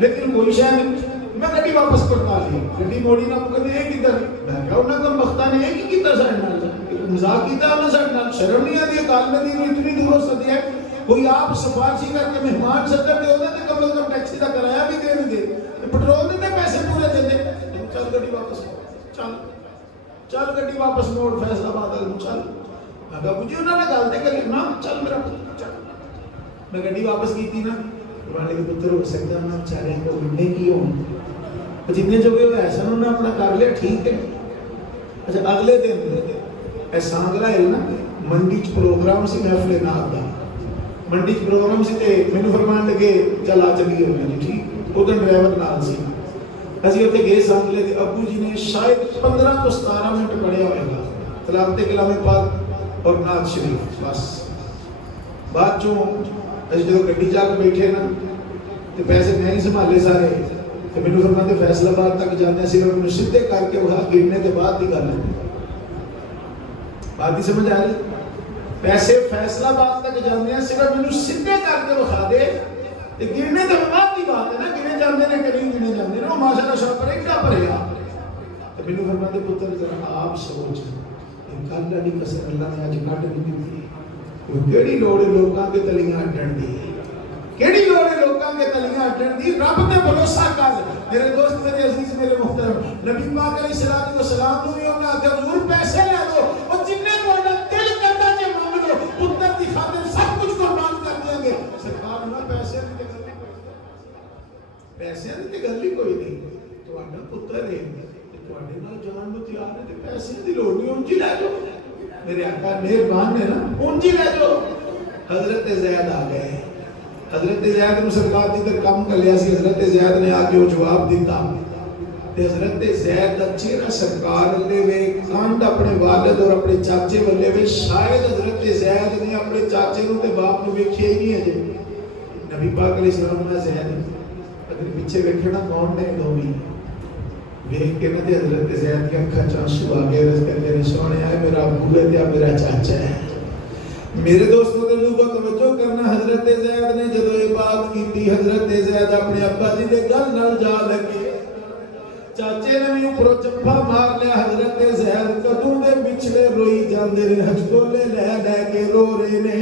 لیکن کوئی شے نہیں. میں گڈی واپس کرتا لی، گڈی موڑی نہ کدے یہ کیتا. میں کہا انہاں کم بختاں نے یہ کیتا ساڈے نال، مذاق کیتا انہاں ساڈے نال. شرم نہیں آتی ہے کال ندی نوں اتنی دوروں سدیا ہے. کوئی آپ سفارشی کر کے مہمان سدن دے اونے تے کم از کم ٹیکسی دا کرایہ بھی دین گے، پٹرول دے تے پیسے پورے دے دے. چل گڈی واپس چل گڈی واپس موڑ فیصلہ آباد ال چل. میں کہا مجھے انہوں نے گل تے کری نا چل میرا چل. میں گڈی واپس کیتی نا، والے کے پتر ہو سکتا نا چارے کو گھومنے کی ہوں جتنے جو بھی ایسا انہوں نے اپنا کر لیا ٹھیک ہے. اچھا اگلے دن اے سانگرا ہے نا منڈی چ پروگرام سی محفل نات دا. منڈی چ پروگرام سی تے مینوں فرمان لگے چل آ چلیے ہو جی ٹھیک. ادھر ڈرائیور نال سی. اسی اتنے گئے سانگلے دے ابو جی نے شاید 15 تو 17 منٹ پڑھیا ہوئے گا تلاوت کلام پاک اور نعت شریف. بس بعد چوں اسی جدوں گڈی جا کے بیٹھے نا تے پیسے میں ہی سنبھالے سارے. تے مینوں فرماتے فیصلہ آباد تک جاندے صرف مینوں سیدھے کر کے وہاں گرنے تے بعد دی گل ہے. بات ہی سمجھ آ رہی؟ پیسے فیصلہ آباد تک جاندے ہیں صرف مینوں سیدھے کر کے وکھا دے تے گرنے تے بعد دی بات ہے نا. گرنے جاندے نے کہ نہیں گرنے جاندے نے، وہ ماشاءاللہ شاہ پر ایک پڑے گا. تے مینوں فرماتے پتر ذرا آپ سوچ گل والی کسر اللہ نے اج کٹ نہیں دتی. کیڑی لوڑ ہے لوکاں کے تلیاں اڈن دی، کیڑی لوڑ ہے لوکاں کے تلیاں اڈن دی. رب تے بھروسہ کر. میرے دوست میرے عزیز میرے محترم نبی پاک علیہ الصلوۃ والسلام نے انہاں نے حضور پیسے لے دو اور جتنے تہاڈا دل کردا جے مانگ لو پتر دی خاطر سب کچھ قربان کر دیں گے. سرکار نے پیسے دی تے گل نہیں، پیسے دی تے گل ہی کوئی نہیں. تہاڈا پتر ہے تے تہاڈے نال جان نوں تیار ہے تے پیسے دی لوڑ نہیں، اونچی لے جاؤ. میرے آقا مہربان ہے نا اونجی لے جو. حضرت زید آ گئے. حضرت زید نے سرکار دی تے کم کر لیا سی. حضرت زید نے آ کے وہ جواب دیتا تے حضرت زید دا چہرہ سرکار لے وے کانڈ اپنے والد اور اپنے چاچے والے وے. شاید حضرت زید نے اپنے چاچے نو تے باپ نو ویکھیا ہی نہیں ہے جے. نبی پاک علیہ السلام نے زید اگر پیچھے ویکھنا کون نے دوویں ویکھ کے نہ تے حضرت زید کی اکھاں چ آنسو آ گئے. رس کہندے نے سونے ہے میرا ابو ہے تے میرا چاچا ہے. میرے دوستوں دے لوگوں توجہ کرنا. حضرت زید نے جدو یہ بات کی حضرت زید اپنے ابا جی دے گل نال جا لگے. چاچے نے بھی اوپروں چپا مار لیا. حضرت زید کدوں دے پچھلے روئی جاندے نے ہچکولے لے لے کے رو رہے نے.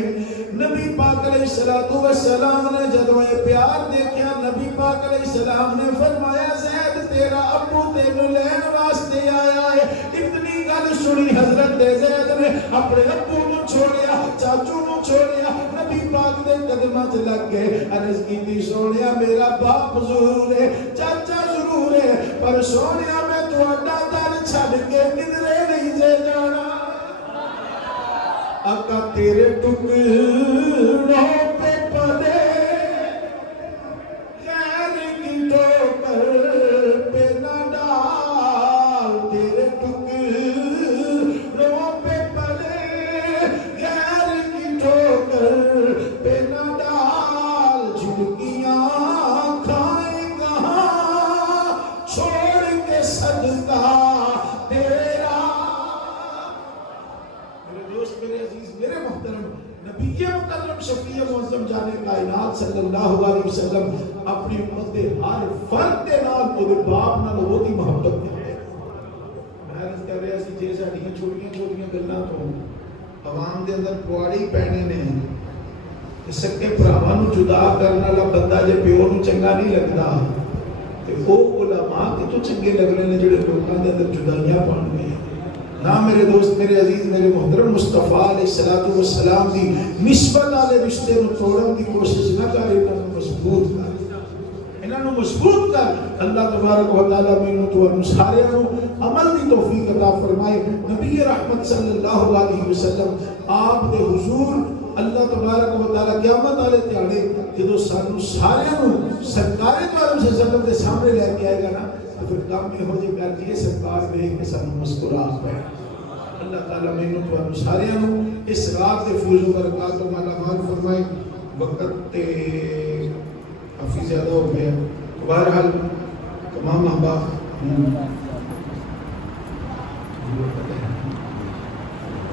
نبی پاک علیہ السلام نے جدو یہ پیار دیکھا نبی پاک علیہ السلام نے فرمایا زید تیرا ابو تینوں لین واسطے آیا ہے. اتنی گل سنی حضرت زید نے اپنے ابو نو چھوڑیا چاچو نو چھوڑیا نبی پاک دے قدماں چ لگ گئے. عرض کیتی سونیا میرا باپ ضرور ہے چاچا ضرور ہے پر سونیا میں تہاڈا در چھڈ کے کدھرے نہیں جے جانا. آقا تیرے ٹکڑوں پہ پلے غیر کی ٹوکر پہ نہ ڈال. تیرے ٹکڑوں پہ پلے غیر کی ٹوکر پہ نہ ڈال. جھٹکیاں کھائیں کہاں چھوڑ کے صدقہ تیرا. میرے دوست میرے عزیز میرے محترم نبی مکرم شفیع معظم جان کائنات صلی اللہ علیہ وسلم اپنی امت دے ہر فرد دے نال او دے باپ نال بہت ہی محبت کرتے ہیں. میں عرض کر رہا سی جے ساڈیاں چھوٹیاں چھوٹیاں گلاں تو عوام دے اندر پواڑی پینے نے سکے بھراواں نو جدا کرن والا بندہ جے پیو نو چنگا نہیں لگدا تے او علماء کتوں چنگے لگنے نے جڑے لوکاں دے اندر جدائیاں پان گئے. نہ میرے دوست میرے عزیز میرے محترم مصطفیٰ علیہ السلام دی نسبت والے رشتے نو توڑن دی کوشش نہ کر. انہاں نو مضبوط کر انہاں نو مضبوط کر. اللہ تبارک و تعالی مینوں تو سارے نو عمل دی توفیق عطا فرمائے. نبی رحمت صلی اللہ علیہ وسلم آپ دے حضور اللہ تبارک و تعالی قیامت والے دیہاڑے جدوں سانو سارے نو سرکار دو عالم صلی اللہ علیہ وسلم دے سامنے لے کے آئے گا نا تو پھر کام یہ ہو جائے کر دیئے سرکار دیکھ کے سانو مسکرا پائے. اللہ تعالیٰ مینوں تو سارے نو اس رات دے فیض و برکات و مالا مال فرمائے. وقت تے کافی زیادہ ہو گیا. بہرحال تمام احباب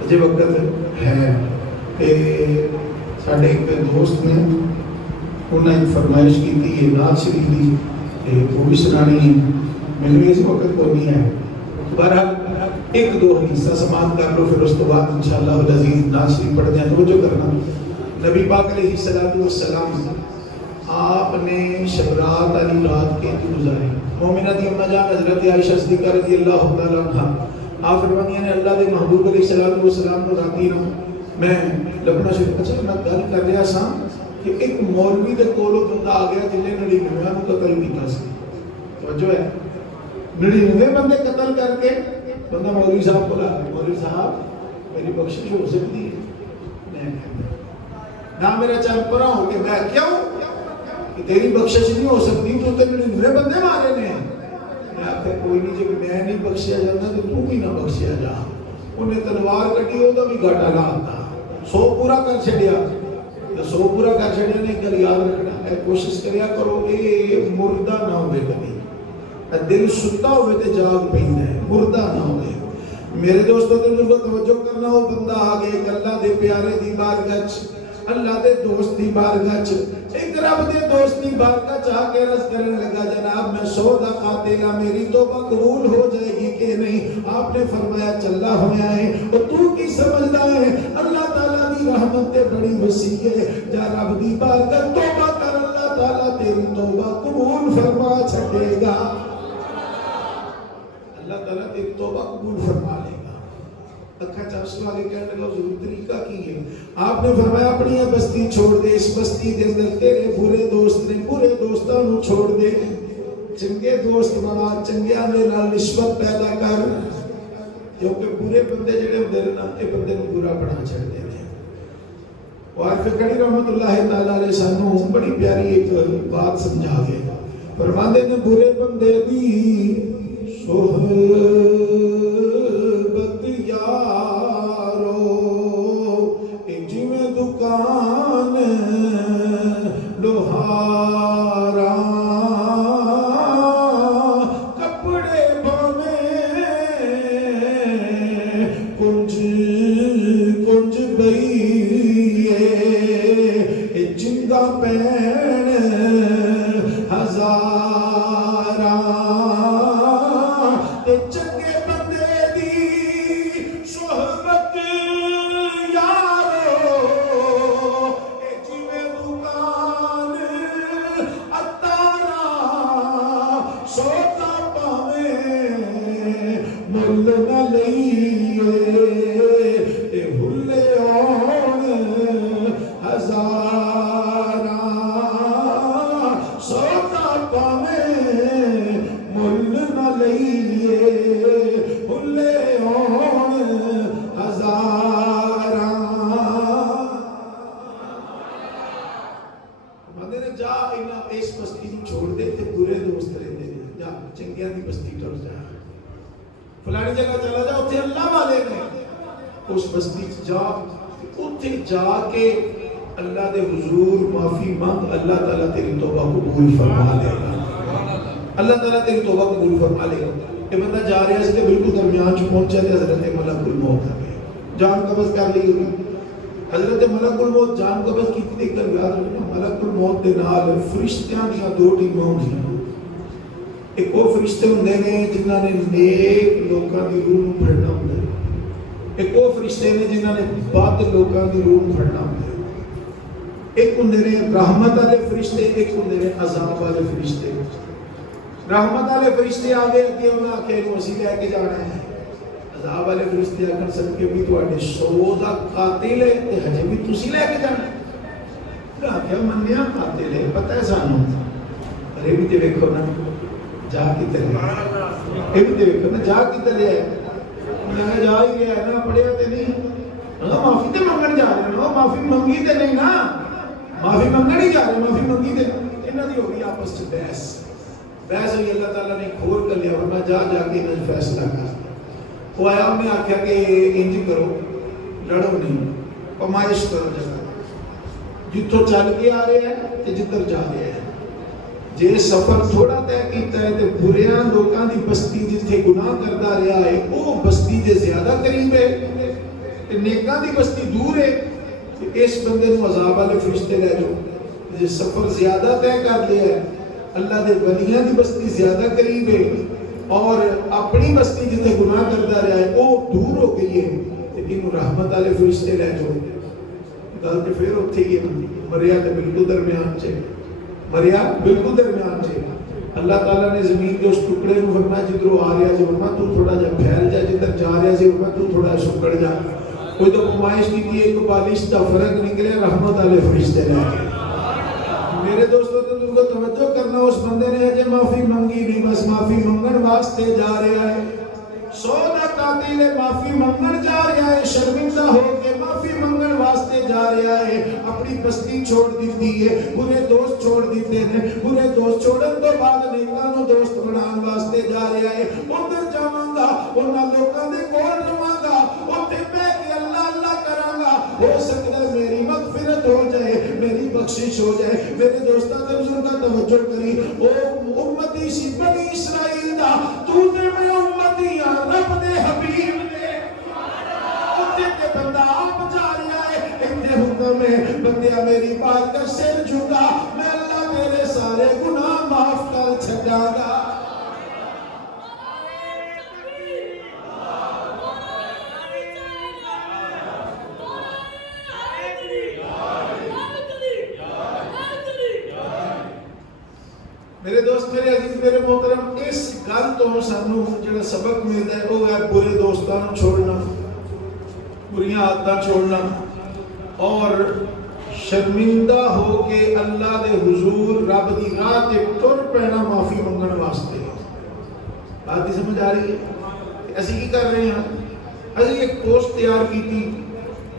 اجے وقت ہے کہ ساڈے ایک دوست نے انہوں نے فرمائش کی تھی یہ نعت شریف دی وہ بھی سنانی ہے. مل گئی اس وقت تو نہیں ہے. بہرحال ایک دو حصہ سماعت کر لو پھر اس کے بعد انشاءاللہ العزیز نعت شریف پڑھ جائیں. توجہ کرنا. نبی پاک علیہ السلام آپ نے شب رات علی رات کے گزارے. مومنہ دی اماں جان حضرت عائشہ صدیقہ رضی اللہ تعالی عنہا آپ فرماتی ہیں اللہ دے محبوب علیہ السلام کو راتی نو میں لبنا شروع اچھا میں گل کر رہا سا کہ ایک مولوی دے کولو بندہ آ گیا جن نے 99 کو قتل کیتا سی. توجہ ہے 99 بندے قتل کر کے بندہ مولوی صاحب کو لا مولوی صاحب میری بخشش ہو سکتی ہے نہ میرا چل پرا ہو کہ میں کیوں کہ تیری بخشش نہیں ہو سکتی تو 99 بندے مارے نے. میں آخر کوئی نہیں جب میں نہیں بخشیا جاتا تو تو بھی نہ بخشیا جا. انہیں تلوار کٹی ہو تو بھی گھاٹا نہ آتا. 100 پورا کر چھڑیا 100 پورا کر چھڑیا نے گل یاد رکھنا ہے. کوشش کریا کرو اے مردہ نہ ہوئے کبھی. دل ستا ہوئے تے جاگ پیندا ہے مردہ نہ ہوئے. میرے دوستوں تے لوگوں توجہ کرنا ہو بندہ آگے اللہ دے پیارے دی بارگاہ اللہ دے دوست دی بارگاہ ایک رب دے دوست دی بارگاہ چاہ کے رس کرنے لگا جناب میں 100 دا قاتل ہاں میری توبہ قبول ہو جائے گی کہ نہیں. آپ نے فرمایا چلا ہویا ہے اور تو کی سمجھدا ہے اللہ تعالیٰ دی رحمت تے بڑی وسیع ہے. جا رب دی بارگاہ توبہ کر اللہ تعالیٰ تیری توبہ قبول فرما چھڑے گا. اللہ تعالیٰ تیری توبہ قبول فرما لے گا. اکھا چاشو آگے کہنے لگا ضرور طریقہ کی ہے. آپ نے فرمایا اپنی یہ بستی چھوڑ دے. اس بستی کے اندر تیرے برے دوست نے برے دوستوں چھوڑ دے. چنگے دوست بنا چنگیاں دے نال نسبت پیدا کر. کیونکہ برے بندے جڑے ہوندے نے نا یہ بندے کو برا بنا چھڑتے ہیں. وارف کڑی رحمت اللہ تعالی علیہ سانو بڑی پیاری ایک بات سمجھا گئے. فرماندے نے برے بندے دی صحبت یارو اے جویں دکان لوہارا کپڑے بھاویں کنج کنج بئیے اے جنگا پین ہزاراں تے چنگے بندے دی صحبت یارو اے جویں دکان اتارا سوتا پاویں مل نہ لئیے اے بھلے آن ہزاراں سوتا پاویں مل نہ لئیے بھلے آن ہزاراں. بندے نے جا اس بستی نو چھوڑ دے تے برے دوست رہندے نے, جا چنگیاں دی بستی ٹر جا, فلانی جگہ چلا جا اتنے اللہ والے نے, اس بستی جا اتنے جا کے اللہ دے حضور معافی مانگ, اللہ تعالیٰ تیری توبہ قبول فرما لے گا, اللہ تعالیٰ تیری توبہ قبول فرما لے گا. یہ بندہ جا رہا ہے اس کے بالکل درمیان چ پہنچا تے حضرت ملک الموت آ گئے, جان قبض کر لی ہوگی. حضرت ملک الموت جان قبض کی ایک گل یاد رکھنا, ملک الموت دے نال فرشتیاں دیاں دو ٹیماں ہوندیاں. ایک وہ فرشتے ہوندے نے جنہاں نے نیک لوکاں دی روح نوں پھڑنا ہوندا ہے, ایک وہ فرشتے نے جنہاں نے بد لوکاں دی روح نوں پھڑنا ہوندا ہے. ایک ہوندے نے رحمت والے فرشتے, ایک ہوندے نے عذاب والے فرشتے. رحمت والے فرشتے آ گئے کہ انہاں آکھیا نوں اسی لے کے جانا ہے. عذاب والے فرشتے آکھن سن کے بھی تواڈے 100 دا قاتل ہے تے ہجے بھی تسی لے کے جانا ہے. کیا کیا منیا قاتل ہے پتہ ہے سانوں, ارے بھی تے ویکھو نا جا کے تلے, یہ بھی تے ویکھو نا جا کے تلے ہے. میں جا ہی گیا ہے نا, پڑھیا تے نہیں, معافی تے منگن جا رہے ہیں, معافی منگی تے نہیں نا, معافی منگن ہی جا رہے ہیں, معافی منگی تے انہاں دی ہو گئی آپس وچ بحث. بحث ہوئی, اللہ تعالیٰ نے کھول کر لیا, اور میں جا جا کے انہاں فیصلہ کر. وہ آیا, انہیں آکھیا کہ انج کرو, لڑو نہیں, پمائش کرو جگہ, جتھوں چل کے آ رہے ہیں تے جدھر جا رہے ہیں. جے سفر تھوڑا طے کیتا ہے تے بریاں لوکاں دی بستی جتھے گناہ کردا رہیا ہے وہ بستی دے زیادہ قریب ہے تے نیکاں دی بستی دور ہے. تے اس بندے نوں عذاب والے فرشتے لے جاؤ. جے سفر زیادہ طے کر لیا ہے, اللہ دے ولیاں دی بستی زیادہ قریب ہے اور اپنی بستی جتھے گناہ کردا رہیا ہے وہ دور ہو گئی ہے, تے انہوں رحمت والے فرشتے لے جاؤ. گل تے پھر اوتھے ہی ہے, مریا تے بالکل درمیان چ, مریا بالکل درمیان سے. اللہ تعالیٰ نے زمین کے اس ٹکڑے کو فرمایا جدھروں آ رہا سی فرمایا تو تھوڑا جا پھیل جا, جدھر جا رہا سی فرمایا تو تھوڑا سکڑ جا. کوئی تو پمائش کی تھی, ایک بالش کا فرق نکلے, رحمت والے فرشتے لے کے. میرے دوستوں تو تم کو توجہ کرنا, اس بندے نے اجے معافی منگی نہیں, بس معافی منگن واسطے جا رہا ہے. 100 دا قاتل معافی منگن جا رہا ہے, شرمندہ ہو کے معافی منگن واسطے جا رہا ہے. اپنی بستی چھوڑ دیتی ہے, برے دوست چھوڑ دیتے ہیں, برے دوست چھوڑن تو بعد نیکاں نوں دوست بنان واسطے جا رہا ہے. ادھر جاواں گا, انہاں لوکاں دے کول رواں گا, اوتھے بیٹھ کے اللہ اللہ کراں گا, ہو سکدا ہے میری مغفرت ہو جائے, میری بخشش ہو جائے. میرے دوستاں تے بزرگاں توجہ کری, او امتی سی بنی اسرائیل دا, تو تے میں امتی ہاں رب دے حبیب دے. اوتھے تے بندہ آپ جا رہا ہے, اتنے حکم ہے بندیا میری بات کا سر جھکا, میں اللہ میرے سارے گناہ معاف کر چھڈاں گا. میرے دوست, میرے عزیز, میرے محترم, اس گل تو سانوں جڑا سبق ملتا ہے وہ ہے برے دوستاں نوں چھوڑنا, بریاں عادتاں چھوڑنا, اور شرمندہ ہو کے اللہ دے حضور رب دی راہ تے ٹر پینا معافی منگن واسطے. بات سمجھ آ رہی ہے؟ اسی کی کر رہے ہیں, ابھی ایک پوسٹ تیار کی تھی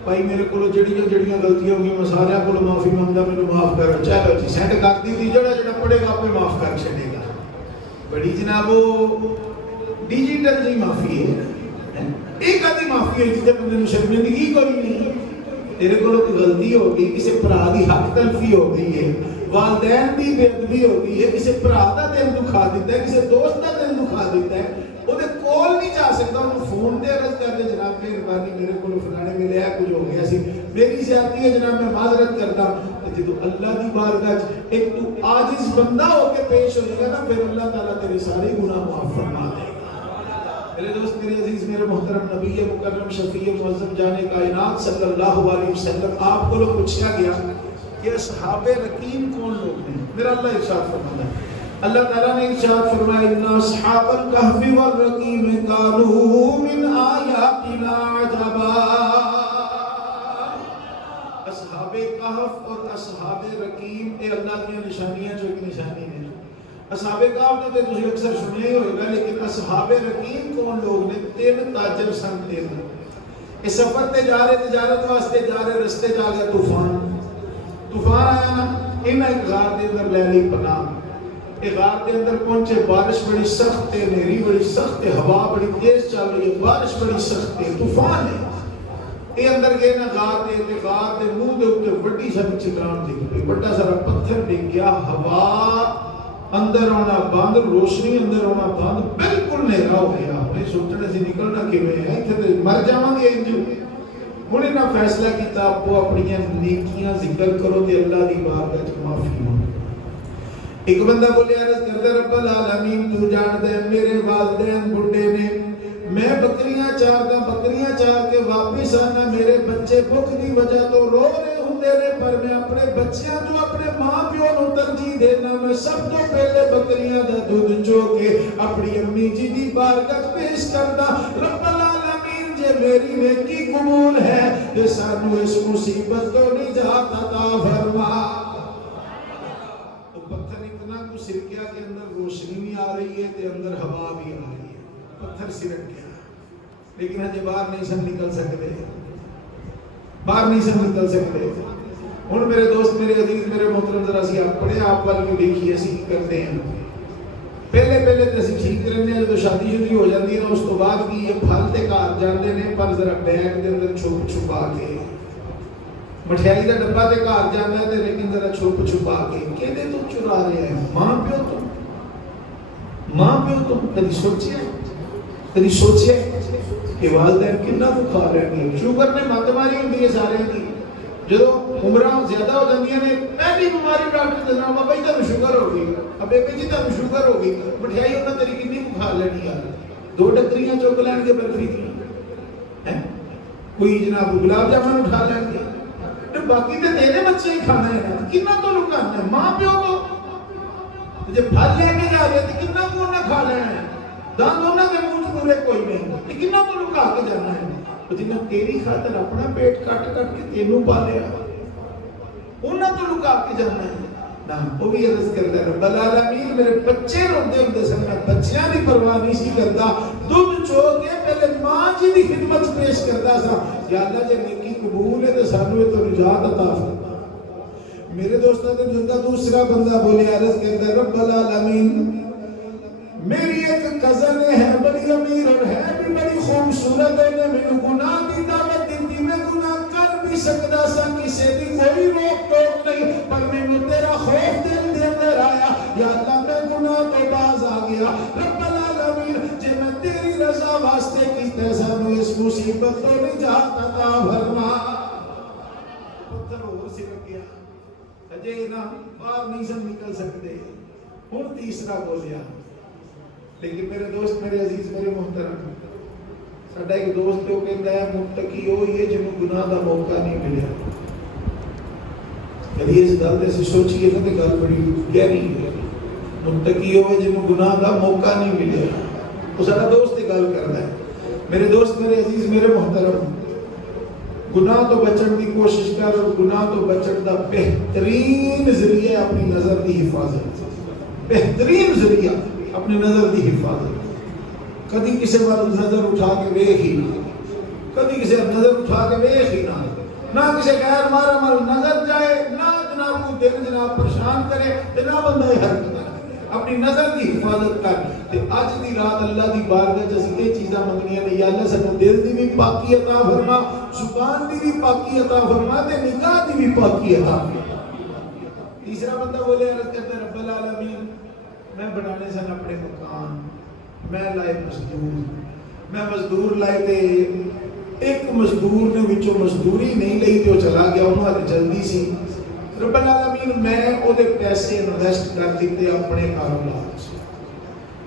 بھائی میرے کو جڑیاں غلطیاں ہوگی میں سارے کو معافی مانگتا مجھے معاف کرو چلو جی سینڈ کر دی تھی جڑا پڑھے گا آپ معاف کر چھڑے گا بڑی جناب وہ ڈیجیٹل جی معافی ہے ایک آدھی معافی ہے جیسے بندے شرمندگی کوئی نہیں تیرے کو غلطی ہو گئی کسی بھرا کی حق تلفی ہو گئی ہے والدین کی بے ادبی ہو گئی ہے کسی بھرا کا دل دکھا دیتا ہے کسی دوست کا دل دکھا دیتا ہے وہ کال نہیں جا سکتا انہوں فون دے عرض کر دے جناب مہربانی میرے کو فلانے ملے ہے کچھ ہو گیا سی میری زیادتی ہے جناب میں معذرت کرتا ہوں جب اللہ کی بارگاہ ایک تو عاجز بندہ ہو کے پیش ہو جائے گا نا پھر اللہ تعالیٰ تیرے سارے گناہ معاف فرما دے گا میرے دوست میرے عزیز میرے محترم نبی مکرم شفیع معظم جان کائنات صلی اللہ علیہ وسلم آپ کو لوگ پوچھا گیا کہ اصحاب رقیم کون لوگ ہیں میرا اللہ ارشاد فرماتا ہے اللہ تعالیٰ نے ارشاد فرمایا ان اصحاب الکہف والرقیم کانوا من آیاتنا عجبا اصحاب کہف اور اصحاب رقیم اے اللہ کی نشانیاں جو ایک نشانی ہیں اصحاب کہف تو تجھے اکثر سنے ہی ہوئے گا لیکن اصحاب رقیم کون لوگ نے تین تاجر سن تین اس سفر تے جا رہے تجارت واسطے جا رہے رستے جا گیا طوفان آیا نا انہیں ایک غار دے اندر لے لی پناہ ایک غار کے اندر پہنچے بارش بڑی سخت ہے نیری بڑی سخت ہے ہوا بڑی تیز چل رہی ہے بارش بڑی سخت ہے طوفان ہے یہ اندر گئے نا غار دے منہ دے اوپر بڑی ساری چٹان ڈگ پئی بڑا سارا پتھر ڈگ گیا ہوا اندر آنا بند روشنی اندر آنا بند بالکل نیرا ہو گیا میں سوچنے سے نکلنا کیویں ہے ایتھے مر جاواں گے انج انہیں نہ فیصلہ کیتا آپ اپنی نیکیاں ذکر کرو تے اللہ دی بارگاہ وچ معافی مانگو ایک بندہ بولے عرض کرتا رب العالمین تو جان دے میرے والدین بڑھے نے میں بکریاں چار کے واپس آنا میرے بچے بھوک دی وجہ تو رو رہے ہوندے نے پر میں اپنے بچیاں جو اپنے ماں پیو نو ترجیح دینا میں سب تو پہلے بکریاں دا دودھ چو کے اپنی امی جی دی بارگاہ پیش کردا رب العالمین جے میری نیکی قبول ہے تے سانو اس مصیبت تو نجات عطا فرما پتھر اتنا کو سرکیا کے اندر روشنی بھی آ رہی ہے تے اندر ہوا بھی آ رہی ہے پتھر سرک گیا لیکن ہجے باہر نہیں سن نکل سکتے ہن میرے دوست میرے عزیز میرے محترم ذرا سی اپنے آپ وال بھی دیکھیے اسی کی کرتے ہیں پہلے تے اسی ٹھیک کرنے ہیں جب شادی شدی ہو جاتی ہے اس تو بعد کی یہ پھل تے گھر جاندے نے پر ذرا بیگ دے اندر چھپا کے مٹھائی کا ڈبا تے گھر جانا ہے لیکن ذرا چھپا کے کہتے تو چرا رہے ہیں ماں پیو تم کدی سوچے کہ والدین کتنا کو کھا رہے ہیں شوگر نے مت ماری ہوتی ہے سارے کی جدو عمرہ زیادہ ہو جاتی ہیں پہلی بیماری ڈاکٹر دسنا بابا جی تمہیں شوگر ہو گئی ابے جی تمہیں شوگر ہو گئی مٹھائی انہیں تیری کتنی کو کھا لینی ہے 2 ٹکریاں چوک لین کے برفی کی کوئی جناب گلاب جامن اٹھا لین گے باقی تے تیرے بچے ہی کھانا ہے کتنا تو لکانا ہے ماں پیو کو جب پھل لے کے جا رہے تھے کتنا کو انہیں کھا لینا ہے دان دونوں کے منہ پورے کوئی نہیں کتنا تو لکا کے جانا ہے جنہیں تیری خاطر اپنا پیٹ کٹ کے تینوں پالیا انہیں تو لکا کے جانا ہے نا وہ بھی عرض کرتا ہے رب العالمین میرے بچے روندے ہوندے سن میں بچیاں دی پرواہ نہیں سی کرتا دودھ چو کے پہلے ماں جی دی خدمت پیش کرتا سا یا اللہ جے نیکی قبول ہے تے سانو تو نجات عطا فرما میرے دوستاں تے جندا دوسرا بندہ بولے عرض کرتا ہے رب العالمین میری ایک کزن ہے بڑی امیر اور ہے بھی بڑی خوبصورت ہے نے میں گناہ کی دعوت دی میں گناہ کر بھی سکتا سا کسی دی کوئی روک ٹوک نہیں پر میں تیرا خوف دل دے اندر آیا یا اللہ میں گناہ تو باز آ گیا رب العالمین جے میں تیری رضا واسطے کیتے سانو اس مصیبت تو نجات عطا فرما پتھر اور سرک گیا اجے نا باہر نہیں سن نکل سکتے ہن تیسرا بولیا لیکن میرے دوست میرے عزیز میرے محترم ساڈا ایک دوست جو کہندا ہے متقی وہی ہے جنوں گناہ دا موقع نہیں ملیا کبھی اس گل تے سوچیے نا تے گل بڑی گہری ہے متقی ہوئے جنوں گناہ دا موقع نہیں ملیا وہ ساڈا دوست یہ گل کردا ہے میرے دوست میرے عزیز میرے محترم گناہ تو بچن کی کوشش کر اور گناہ تو بچن دا بہترین ذریعہ اپنی نظر دی حفاظت بہترین ذریعہ اپنی نظر دی حفاظت کدی کسی وقت نظر اٹھا کے ویکھ ہی کبھی کسی نظر اٹھا کے ویخ ہی نہ کسی غیر مارا مر نظر جائے، نہ جناب کو دل جناب پریشان کرے، نہ بندہ حرکت کرے، اپنی نظر کی حفاظت کر۔ تے اج دی رات اللہ دی بارگاہ وچ اسی یہ چیزاں منگنیاں نے، یا اللہ سانو دل دی بھی پاکی عطا فرما، زبان دی بھی پاکی عطا فرما، تے نگاہ دی بھی پاکی عطا فرما۔ تیسرا بندہ بولے عرض کرتا رب العالمین میں بنانے سن اپنے مکان، میں لائے مزدور لائے تے ایک مزدور نے وچوں مزدوری نہیں لئی تے وہ چلا گیا، انہوں نے جلدی سی۔ رب العالمین میں او دے پیسے انویسٹ کر دیتے اپنے کاروبار سے،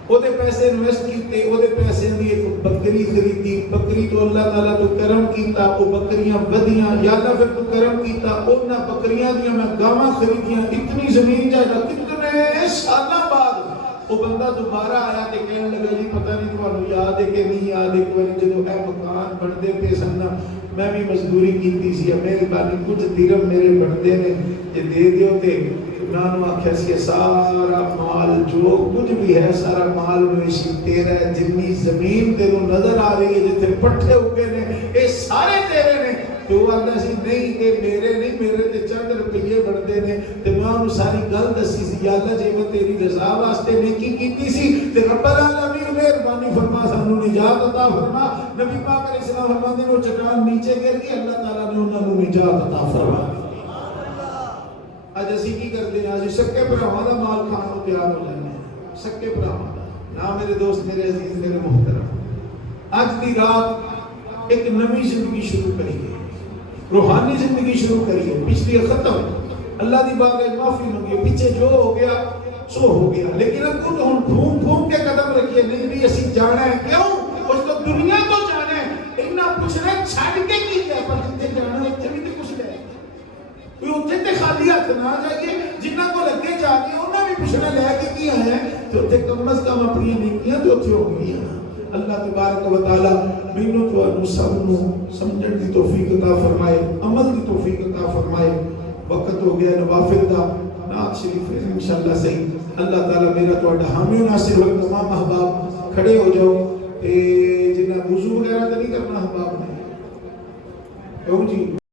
او دے پیسے انویسٹ کیتے، او دے پیسے دی ایک بکری خریدی، بکری تو اللہ تعالیٰ تو کرم کیتا، او بکریاں ودیاں، یا اللہ پھر تو کرم کیتا، اونا بکریاں دیاں میں گاواں خریدیاں، اتنی زمین جائیداد کتنے سالاں بعد وہ بندہ دوبارہ آیا تے کہنے لگا جی پتہ نہیں تمہیں یاد ہے کہ نہیں یاد ہے، کوئی جدو اے مکان بنتے پہ سننا میں بھی مزدوری کیتی سی، میری بانی کچھ درم میرے بنتے نے جے دے دیو تے نانو آکھیا سی سارا مال جو کچھ بھی ہے سارا مال مویشی تیرا ہے، جنی زمین تیرو نظر آ رہی ہے جتنے پٹھے ہوگے نے اے سارے تیرے نے۔ تو وہ آتا سی نہیں اے میرے نہیں، میرے تے چند روپیے بڑھتے نے، تے میں انہوں ساری گل دسی سی، یا اللہ جی میں تیری رضا واسطے نیکی کیتی سی، تے رب العالمین مہربانی فرما سانو نجات عطا فرما۔ نبی پاک علیہ السلام فرماتے ہیں وہ چٹان نیچے گر گئی، اللہ تعالیٰ نے انہوں نے نجات عطا فرما۔ آج اسی کی کرتے ہیں، آج سکے بھراواں دا مال کھان کو تیار ہو جانے ہیں، سکے بھراواں دا نا میرے دوست میرے عزیز میرے محترم۔ آج دی رات ایک نئی زندگی شروع کریے، روحانی زندگی شروع کریے، پچھلی ختم، اللہ دی بارگاہ معافی مانگیے، پیچھے جو ہو گیا سو ہو گیا، لیکن اب کچھ ہم گھوم گھوم کے قدم رکھیے، نہیں بھی اسی جانا ہے، کیوں اس کو دنیا تو جانا ہے، اتنا پوچھنا ہے چھڑ کے کی ہے، پر جتنے جانا ہے اتنے بھی تو کچھ لے کوئی اتنے تے خالی ہاتھ نہ جائیے، جنہ کو لگے جا کے انہوں بھی پوچھنا لے کے کی آیا ہے، تو اتنے کم از کم اپنی نیکیاں تو اتنے ہو گئی ہیں۔ اللہ تبارک و تعالی مینوں تو انو سب نو سمجھن دی توفیق عطا فرمائے، عمل دی توفیق عطا فرمائے۔ وقت ہو گیا نوافل دا، نعت شریف ہے انشاءاللہ صحیح۔ اللہ تعالی میرا تہاڈا حامی و ناصر ہو، تمام احباب کھڑے ہو جاؤ، تے جنہ وضو وغیرہ تے نہیں کرنا احباب نے، کیوں جی